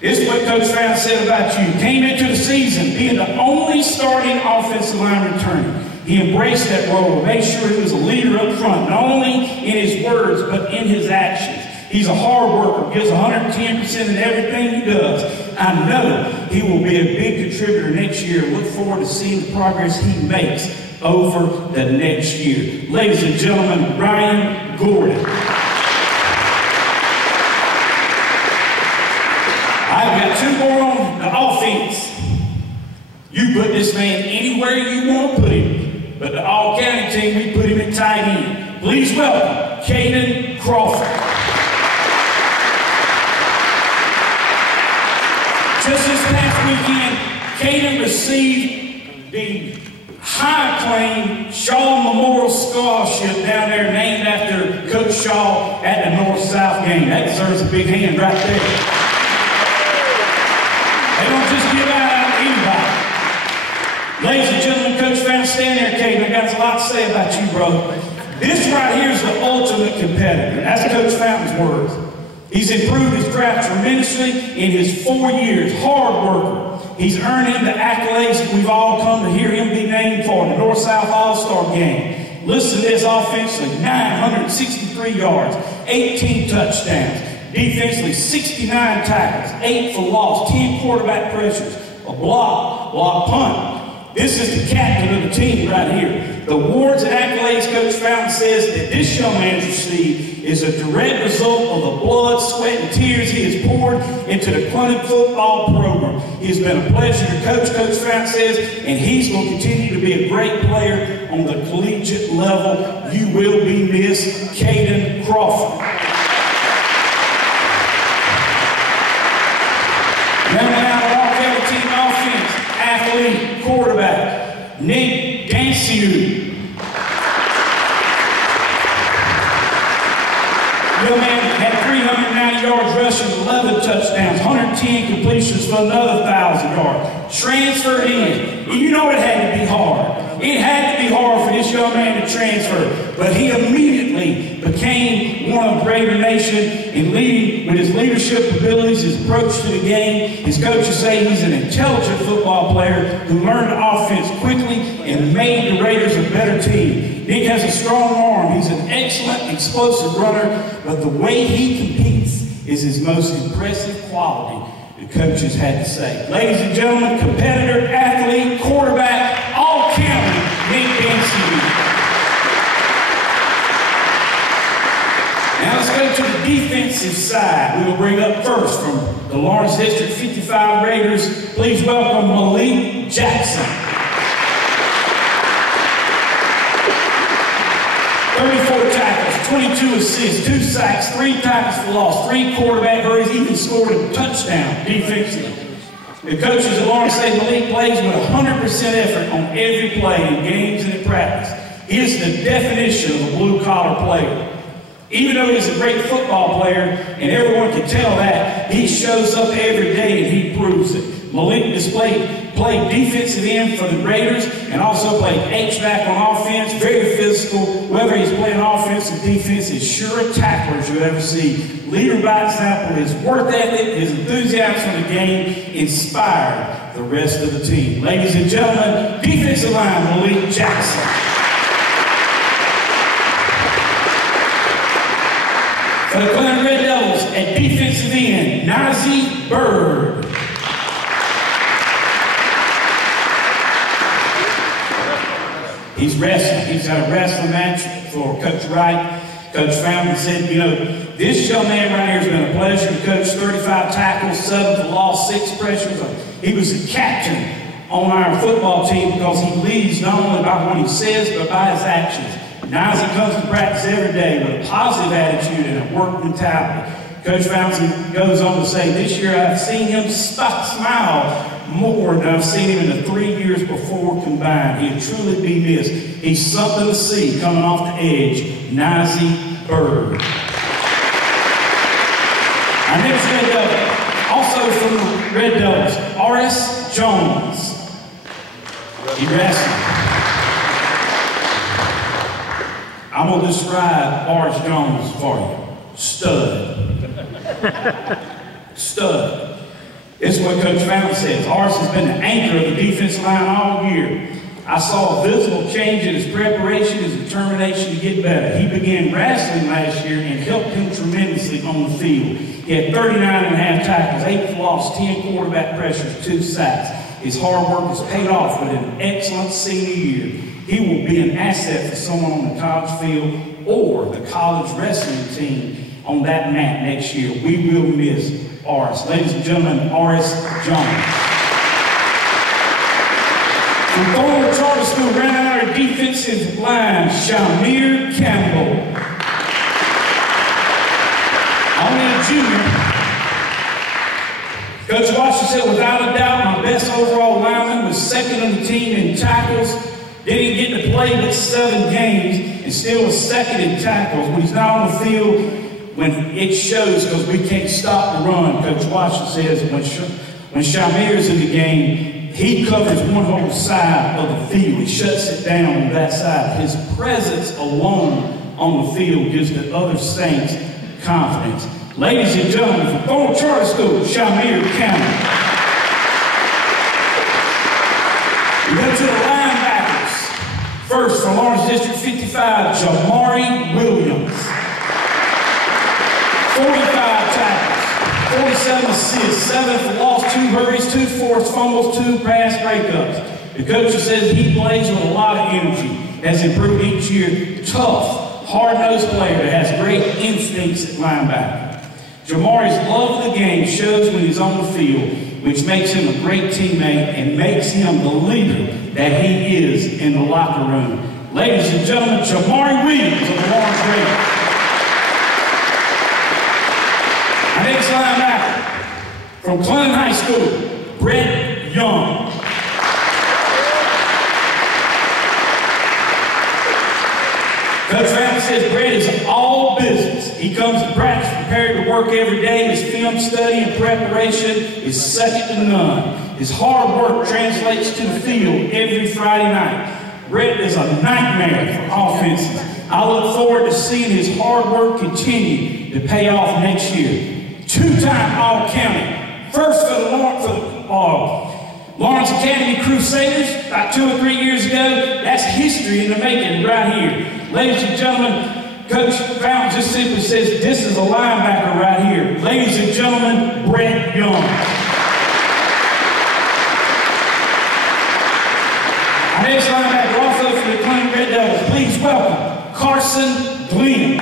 This is what Coach Fallon said about you. Came into the season being the only starting offensive line returner. He embraced that role, made sure he was a leader up front, not only in his words, but in his actions. He's a hard worker, gives 110% in everything he does. I know he will be a big contributor next year. Look forward to seeing the progress he makes over the next year. Ladies and gentlemen, Ryan Gordon. I've got 2 more on the offense. You put this man anywhere you want to put him, but the all-county team, we put him at tight end. Please welcome Kadon Crawford. Just this past weekend, Kadon received the high acclaimed Shaw Memorial Scholarship down there named after Coach Shaw at the North-South game. That deserves a big hand right there. They don't just give out to anybody. Ladies and gentlemen, Coach Fountain. Stand there, Kadon. I got a lot to say about you, brother. This right here is the ultimate competitor. That's Coach Fountain's words. He's improved his craft tremendously in his 4 years. Hard worker. He's earned him the accolades that we've all come to hear him be named for the North-South All-Star game. Listen to this offensively, 963 yards, 18 touchdowns. Defensively, 69 tackles, 8 for loss, 10 quarterback pressures, a block punt. This is the captain of the team right here. The awards and accolades Coach Fountain says that this young man has received is a direct result of the blood, sweat, and tears he has poured into the Clinton football program. It has been a pleasure to coach, Coach Fountain says, and he's going to continue to be a great player on the collegiate level. You will be missed, Kadon Crawford. Now, all County team offense, athlete, quarterback, Nick Danciu. Young man had 390 yards rushing, 11 touchdowns, 110 completions for another 1,000 yards. Transferred in. You know it had to be hard. It had to be hard for this young man to transfer, but he immediately became one of Raider Nation in leading with his leadership abilities, his approach to the game. His coaches say he's an intelligent football player who learned the offense quickly and made the Raiders a better team. Nick has a strong arm. He's an excellent, explosive runner, but the way he competes is his most impressive quality, the coaches had to say. Ladies and gentlemen, competitor, athlete, quarterback, all county, Nick Danciu. Now let's go to the defensive side. We will bring up first from the Lawrence District 55 Raiders. Please welcome Malik Jackson. 34 tackles, 22 assists, 2 sacks, 3 tackles for loss, 3 quarterback hurries, even scored a touchdown defensively. The coaches at Lawrence say Malik plays with 100% effort on every play in games and in practice. He is the definition of a blue-collar player. Even though he's a great football player, and everyone can tell that, he shows up every day and he proves it. Malik played defensive end for the Raiders and also played H-back on offense, very physical. Whether he's playing offense or defense, is sure a tackler as you ever see. Leader by example, his work ethic, his enthusiasm for the game inspired the rest of the team. Ladies and gentlemen, defensive line, Malik Jackson. For the Clinton Red Devils at defensive end, Nazi Bird. He's wrestling. He's got a wrestling match for Coach Wright. Coach Fountain said, you know, this young man right here has been a pleasure to coach. 35 tackles, 7 for loss, 6 pressures. He was the captain on our football team because he leads not only by what he says, but by his actions. Nazi comes to practice every day with a positive attitude and a work mentality. Coach Fountain goes on to say, this year I've seen him smile more than I've seen him in the 3 years before combined. He'll truly be missed. He's something to see coming off the edge. Nazi Bird. Our next Red Devil, also from the Red Devils, R.S. Jones. He wrestled. I'm going to describe R.S. Jones for you. Stud. Stud. This is what Coach Fountain says. R.S. has been the anchor of the defensive line all year. I saw a visible change in his preparation, his determination to get better. He began wrestling last year and helped him tremendously on the field. He had 39.5 tackles, 8 for loss, 10 quarterback pressures, 2 sacks. His hard work has paid off with an excellent senior year. He will be an asset for someone on the college field or the college wrestling team on that mat next year. We will miss R.S. Ladies and gentlemen, R.S. Jones. From Thornwood Charter School, ran out our defensive line, Shamir Campbell. Only a junior. Coach Washington said, without a doubt, my best overall lineman was second on the team in tackles. Didn't get to play but 7 games and still was second in tackles. When he's not on the field, when it shows because we can't stop the run. Coach Washington says when Shamir's in the game, he covers one whole side of the field. He shuts it down on that side. His presence alone on the field gives the other Saints confidence. Ladies and gentlemen, from Thorn Charter School, Shamir County. We go to the linebackers. First, from Lawrence District 55, Jamari Williams. 45 tackles, 47 assists, 7 for loss, 2 hurries, 2 forced fumbles, 2 pass breakups. The coach says he plays with a lot of energy, has improved each year. Tough, hard-nosed player that has great instincts at linebacker. Jamari's love of the game shows when he's on the field, which makes him a great teammate and makes him the leader that he is in the locker room. Ladies and gentlemen, Jamari Williams of the Lawrence Raiders. Our next linebacker from Clinton High School, Brett Young. Coach Family says Brett is all business. He comes to practice prepared to work every day. His film study and preparation is second to none. His hard work translates to the field every Friday night. Brett is a nightmare for offenses. I look forward to seeing his hard work continue to pay off next year. Two-time All-County. First for the Lawrence Academy Crusaders about 2 or 3 years ago. That's history in the making right here. Ladies and gentlemen, Coach Fountain just simply says this is a linebacker right here. Ladies and gentlemen, Brett Young. Our next linebacker also for the Clinton Red Devils. Please welcome Carson Glenn.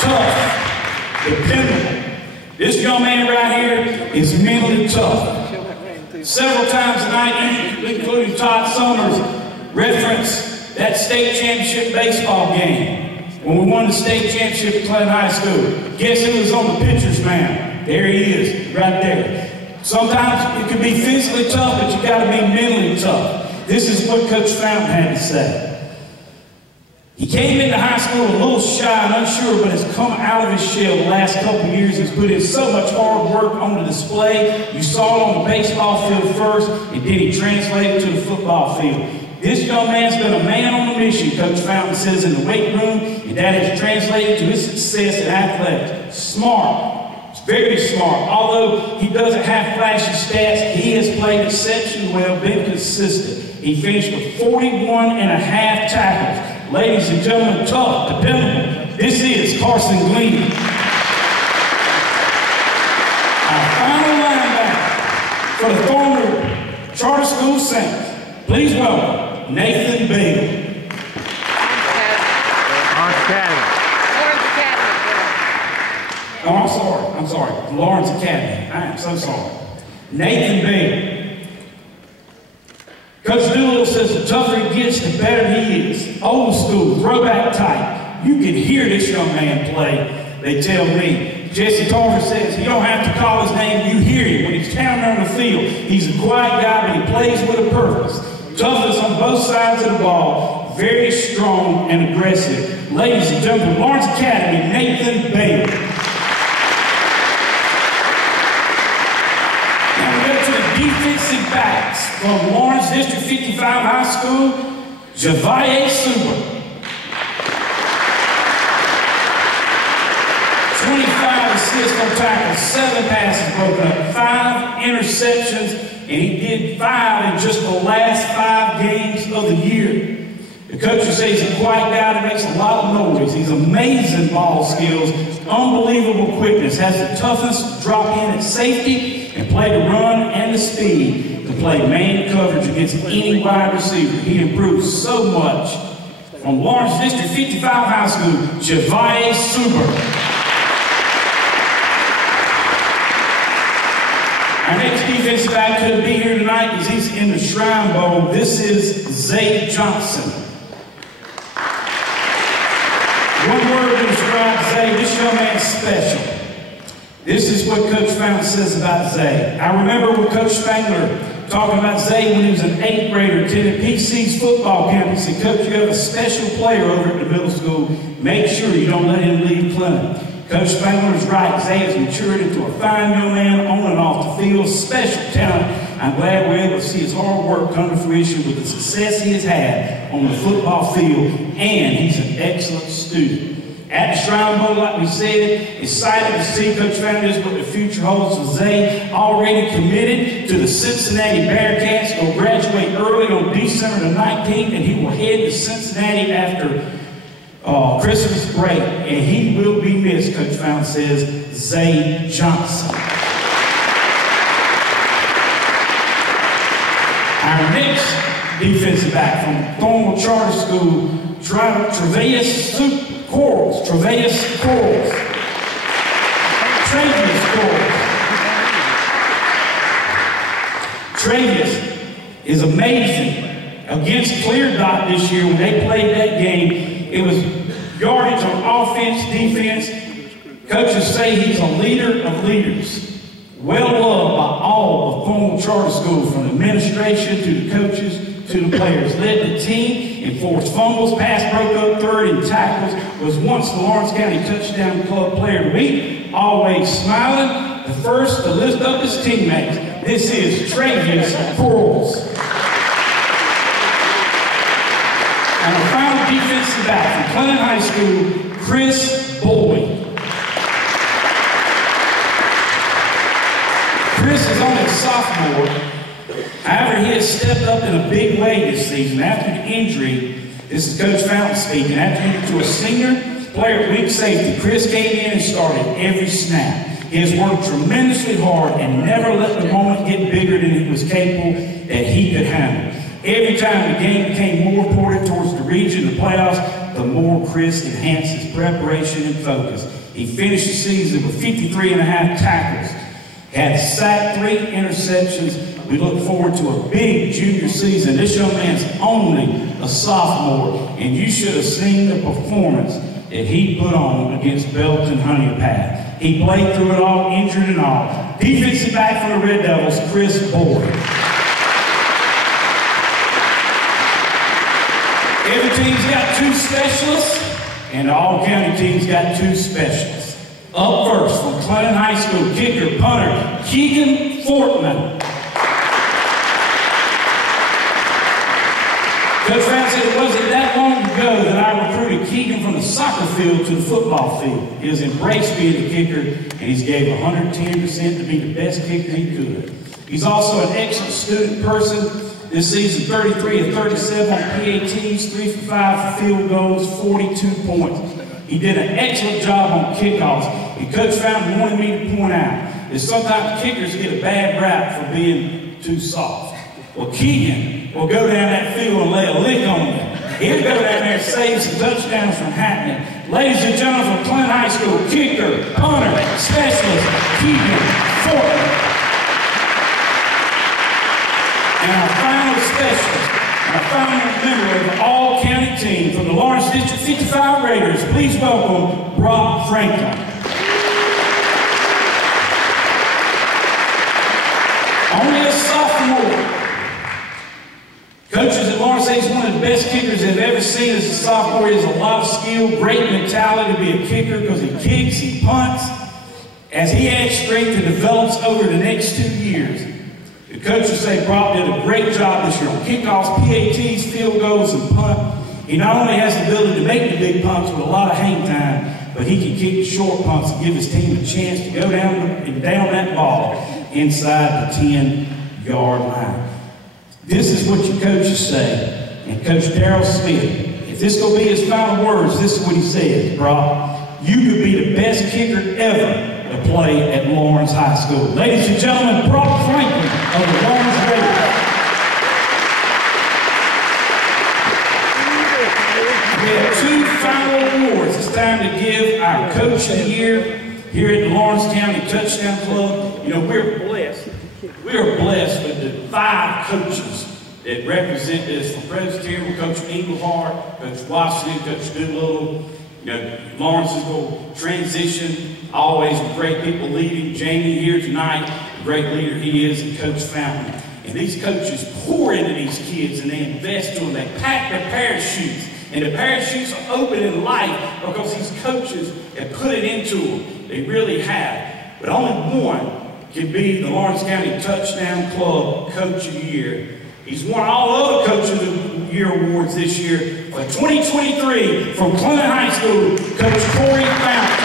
Tough, dependable. This young man right here is mentally tough. Several times tonight, including Todd Summers, referenced that state championship baseball game when we won the state championship at Clinton High School. Guess who was on the pitcher's mound? There he is, right there. Sometimes it can be physically tough, but you got to be mentally tough. This is what Coach Fountain had to say. He came into high school a little shy and unsure, but has come out of his shell the last couple of years. He's put in so much hard work on the display. You saw it on the baseball field first, and then he translated to the football field. This young man's been a man on a mission, Coach Fountain says, in the weight room, and that has translated to his success in athletics. Smart. He's very smart. Although he doesn't have flashy stats, he has played exceptionally well, been consistent. He finished with 41 and a half tackles. Ladies and gentlemen, tough, dependable. This is Carson Glenn. Our final linebacker for the Thorn Charter School Saints. Please welcome Nathan Bale. Lawrence Academy. Oh, I'm sorry. Lawrence Academy. I am so sorry. Nathan Bale. Coach Doolittle says the tougher he gets, the better he is. Old school, throwback type. You can hear this young man play, they tell me. Jesse Tarver says he don't have to call his name, you hear him when he's down on the field. He's a quiet guy, but he plays with a purpose. Toughness on both sides of the ball, very strong and aggressive. Ladies and gentlemen, Lawrence Academy, Nathan Bale. Defensive backs from Lawrence District 55 High School, Javaye Suber. 25 assists on tackles, 7 passes broken up, 5 interceptions, and he did 5 in just the last 5 games of the year. The coaches say he's a quiet guy that makes a lot of noise. He's amazing ball skills, unbelievable quickness, has the toughness to drop in at safety and play the run and the speed to play man coverage against any wide receiver. He improved so much. From Lawrence District 55 High School, Javaye Suber. Our next defensive back couldn't be here tonight because he's in the Shrine Bowl. This is Zay Johnson. One word to describe Zay, this young man's special. This is what Coach Fountain says about Zay. I remember with Coach Spangler talking about Zay when he was an 8th grader attending PC's football camp. He said, Coach, you have a special player over at the middle school. Make sure you don't let him leave Clinton. Coach Spangler is right. Zay has matured into a fine young man on and off the field, special talent. I'm glad we're able to see his hard work come to fruition with the success he has had on the football field, and he's an excellent student. At the Shrine Bowl, like we said, excited to see Coach Founders what the future holds for Zay. Already committed to the Cincinnati Bearcats. Will graduate early on December the 19th, and he will head to Cincinnati after Christmas break. And he will be missed, Coach Found says, Zay Johnson. Our next defensive back from Thornwell Charter School, Travius Corals. Travius is amazing. Against Clear Dot this year, when they played that game, it was yardage on offense, defense. Coaches say he's a leader of leaders. Well loved by all of Thornwell Charter School, from the administration to the coaches to the players. Led the team in forced fumbles, pass broke up, third in tackles, was once the Lawrence County Touchdown Club Player of the Week, always smiling, the first to lift up his teammates. This is Travius Corals. And our final defensive back from Clinton High School, Chris Boyd. Chris is only a sophomore. However, he has stepped up in a big way this season. After the injury, this is Coach Fountain speaking, after he went to a senior player at weak safety, Chris came in and started every snap. He has worked tremendously hard and never let the moment get bigger than he was capable that he could handle. Every time the game became more important towards the region, the playoffs, the more Chris enhanced his preparation and focus. He finished the season with 53.5 tackles, had a sack, 3 interceptions. We look forward to a big junior season. This young man's only a sophomore, and you should have seen the performance that he put on against Belton Honeypath. He played through it all, injured and all. Defensive back for the Red Devils, Chris Boyd. Every team's got 2 specialists, and the all-county team's got 2 specialists. Up first, from Clinton High School, kicker, punter, Keegan Fortman. Coach Brown said it wasn't that long ago that I recruited Keegan from the soccer field to the football field. He has embraced being a kicker, and he's gave 110% to be the best kicker he could. He's also an excellent student person. This season, 33 of 37 on PATs, 3 for 5 for field goals, 42 points. He did an excellent job on kickoffs. And Coach Fountain wanted me to point out that sometimes kickers get a bad rap for being too soft. Well, Keegan will go down that field and lay a lick on them. He'll go down there and save some touchdowns from happening. Ladies and gentlemen, from Clinton High School, kicker, punter, specialist, Keegan Fortman. And our final specialist, our final member of the all-county team from the Lawrence District 55 Raiders, please welcome Brock Franklin. Only a sophomore. Coaches at Lawrence say he's one of the best kickers they've ever seen as a sophomore. He has a lot of skill, great mentality to be a kicker because he kicks, he punts. As he adds strength and develops over the next 2 years, the coaches say Brock did a great job this year on kickoffs, PATs, field goals, and punt. He not only has the ability to make the big punts with a lot of hang time, but he can kick the short punts and give his team a chance to go down that ball inside the 10-yard line. This is what your coaches say. And Coach Darrell Smith, if this is going to be his final words, this is what he says, Brock. You could be the best kicker ever to play at Lawrence High School. Ladies and gentlemen, Brock Franklin of the Lawrence Raiders. We have 2 final awards. It's time to give our Coach of the Year here at the Lawrence County Touchdown Club. You know, we're blessed. We are blessed with the 5 coaches that represent this. From Presbyterian, Coach Englehart, Coach Washington, Coach Doolittle. You know, Lawrence is going to transition, always with great people leading. Jamie here tonight, the great leader he is, and Coach Fountain. And these coaches pour into these kids and they invest to them. They pack their parachutes And the parachutes are open in life because these coaches have put it into them. They really have. But only one can be the Lawrence County Touchdown Club Coach of the Year. He's won all other Coach of the Year awards this year. For 2023, from Clement High School, Coach Corey Fountain.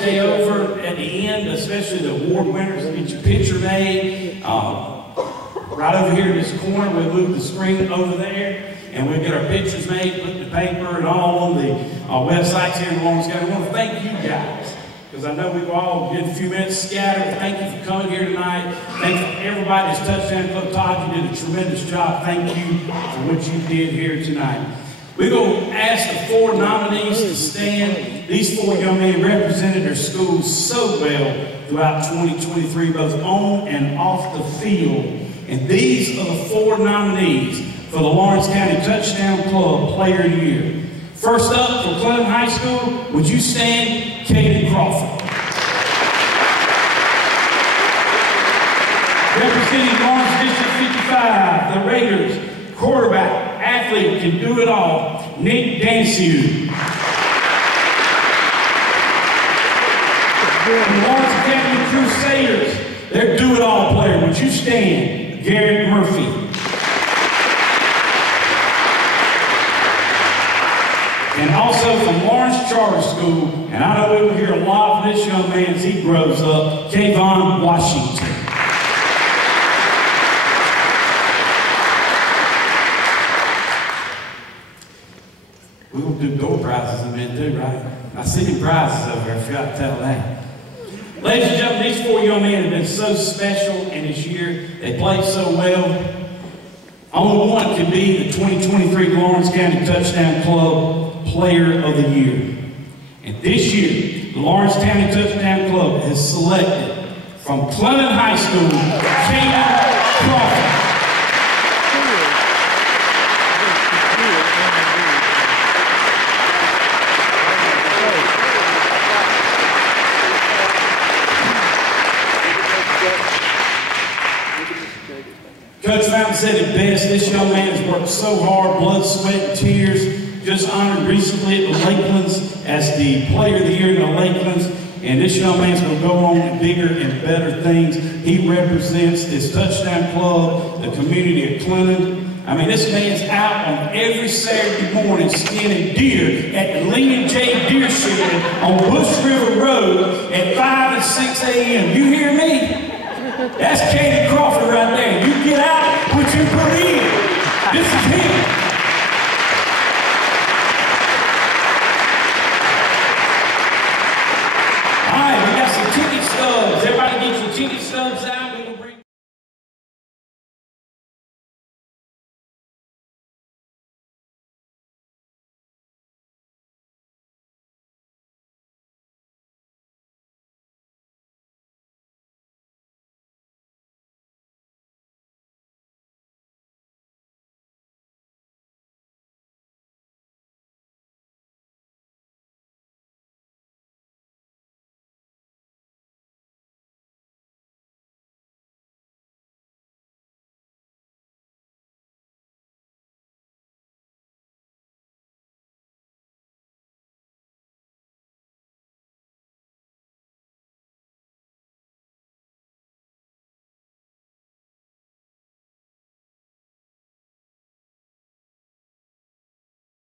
Stay over at the end, especially the award winners, and get your picture made. Right over here in this corner, we'll move the screen over there, and we'll get our pictures made, put in the paper, and all on the websites here in Lawrence County. I want to thank you guys, because I know we've all been a few minutes scattered. Thank you for coming here tonight. Thank you for everybody that's Touchdown Club. Todd, you did a tremendous job. Thank you for what you did here tonight. We're going to ask the 4 nominees to stand. These 4 young men represented their schools so well throughout 2023, both on and off the field. And these are the 4 nominees for the Lawrence County Touchdown Club Player of the Year. First up, for Clement High School, would you stand, Kadon Crawford? Representing Lawrence District 55, the Raiders, quarterback, athlete, can do it all, Nick Danciu. The Lawrence Academy Crusaders, their do-it-all player. Would you stand, Garrett Murphy? And also from Lawrence Charter School, and I know we will hear a lot from this young man as he grows up, Kadon Washington. We're going to do door prizes in a minute too, right? I see the prizes over there. I forgot to tell that. Ladies and gentlemen, these 4 young men have been so special in this year. They played so well. Only one can be the 2023 Lawrence County Touchdown Club Player of the Year. And this year, the Lawrence County Touchdown Club has selected from Clement High School, Kadon Crawford. Coach Fountain said it best. This young man has worked so hard, blood, sweat, and tears. Just honored recently at the Lakelands as the Player of the Year in the Lakelands. And this young man's going to go on to bigger and better things. He represents this Touchdown Club, the community of Clement. I mean, this man's out on every Saturday morning skinning deer at the Lee and J Deer Shed on Bush River Road at 5 and 6 a.m. You hear me? That's Kadon Crawford.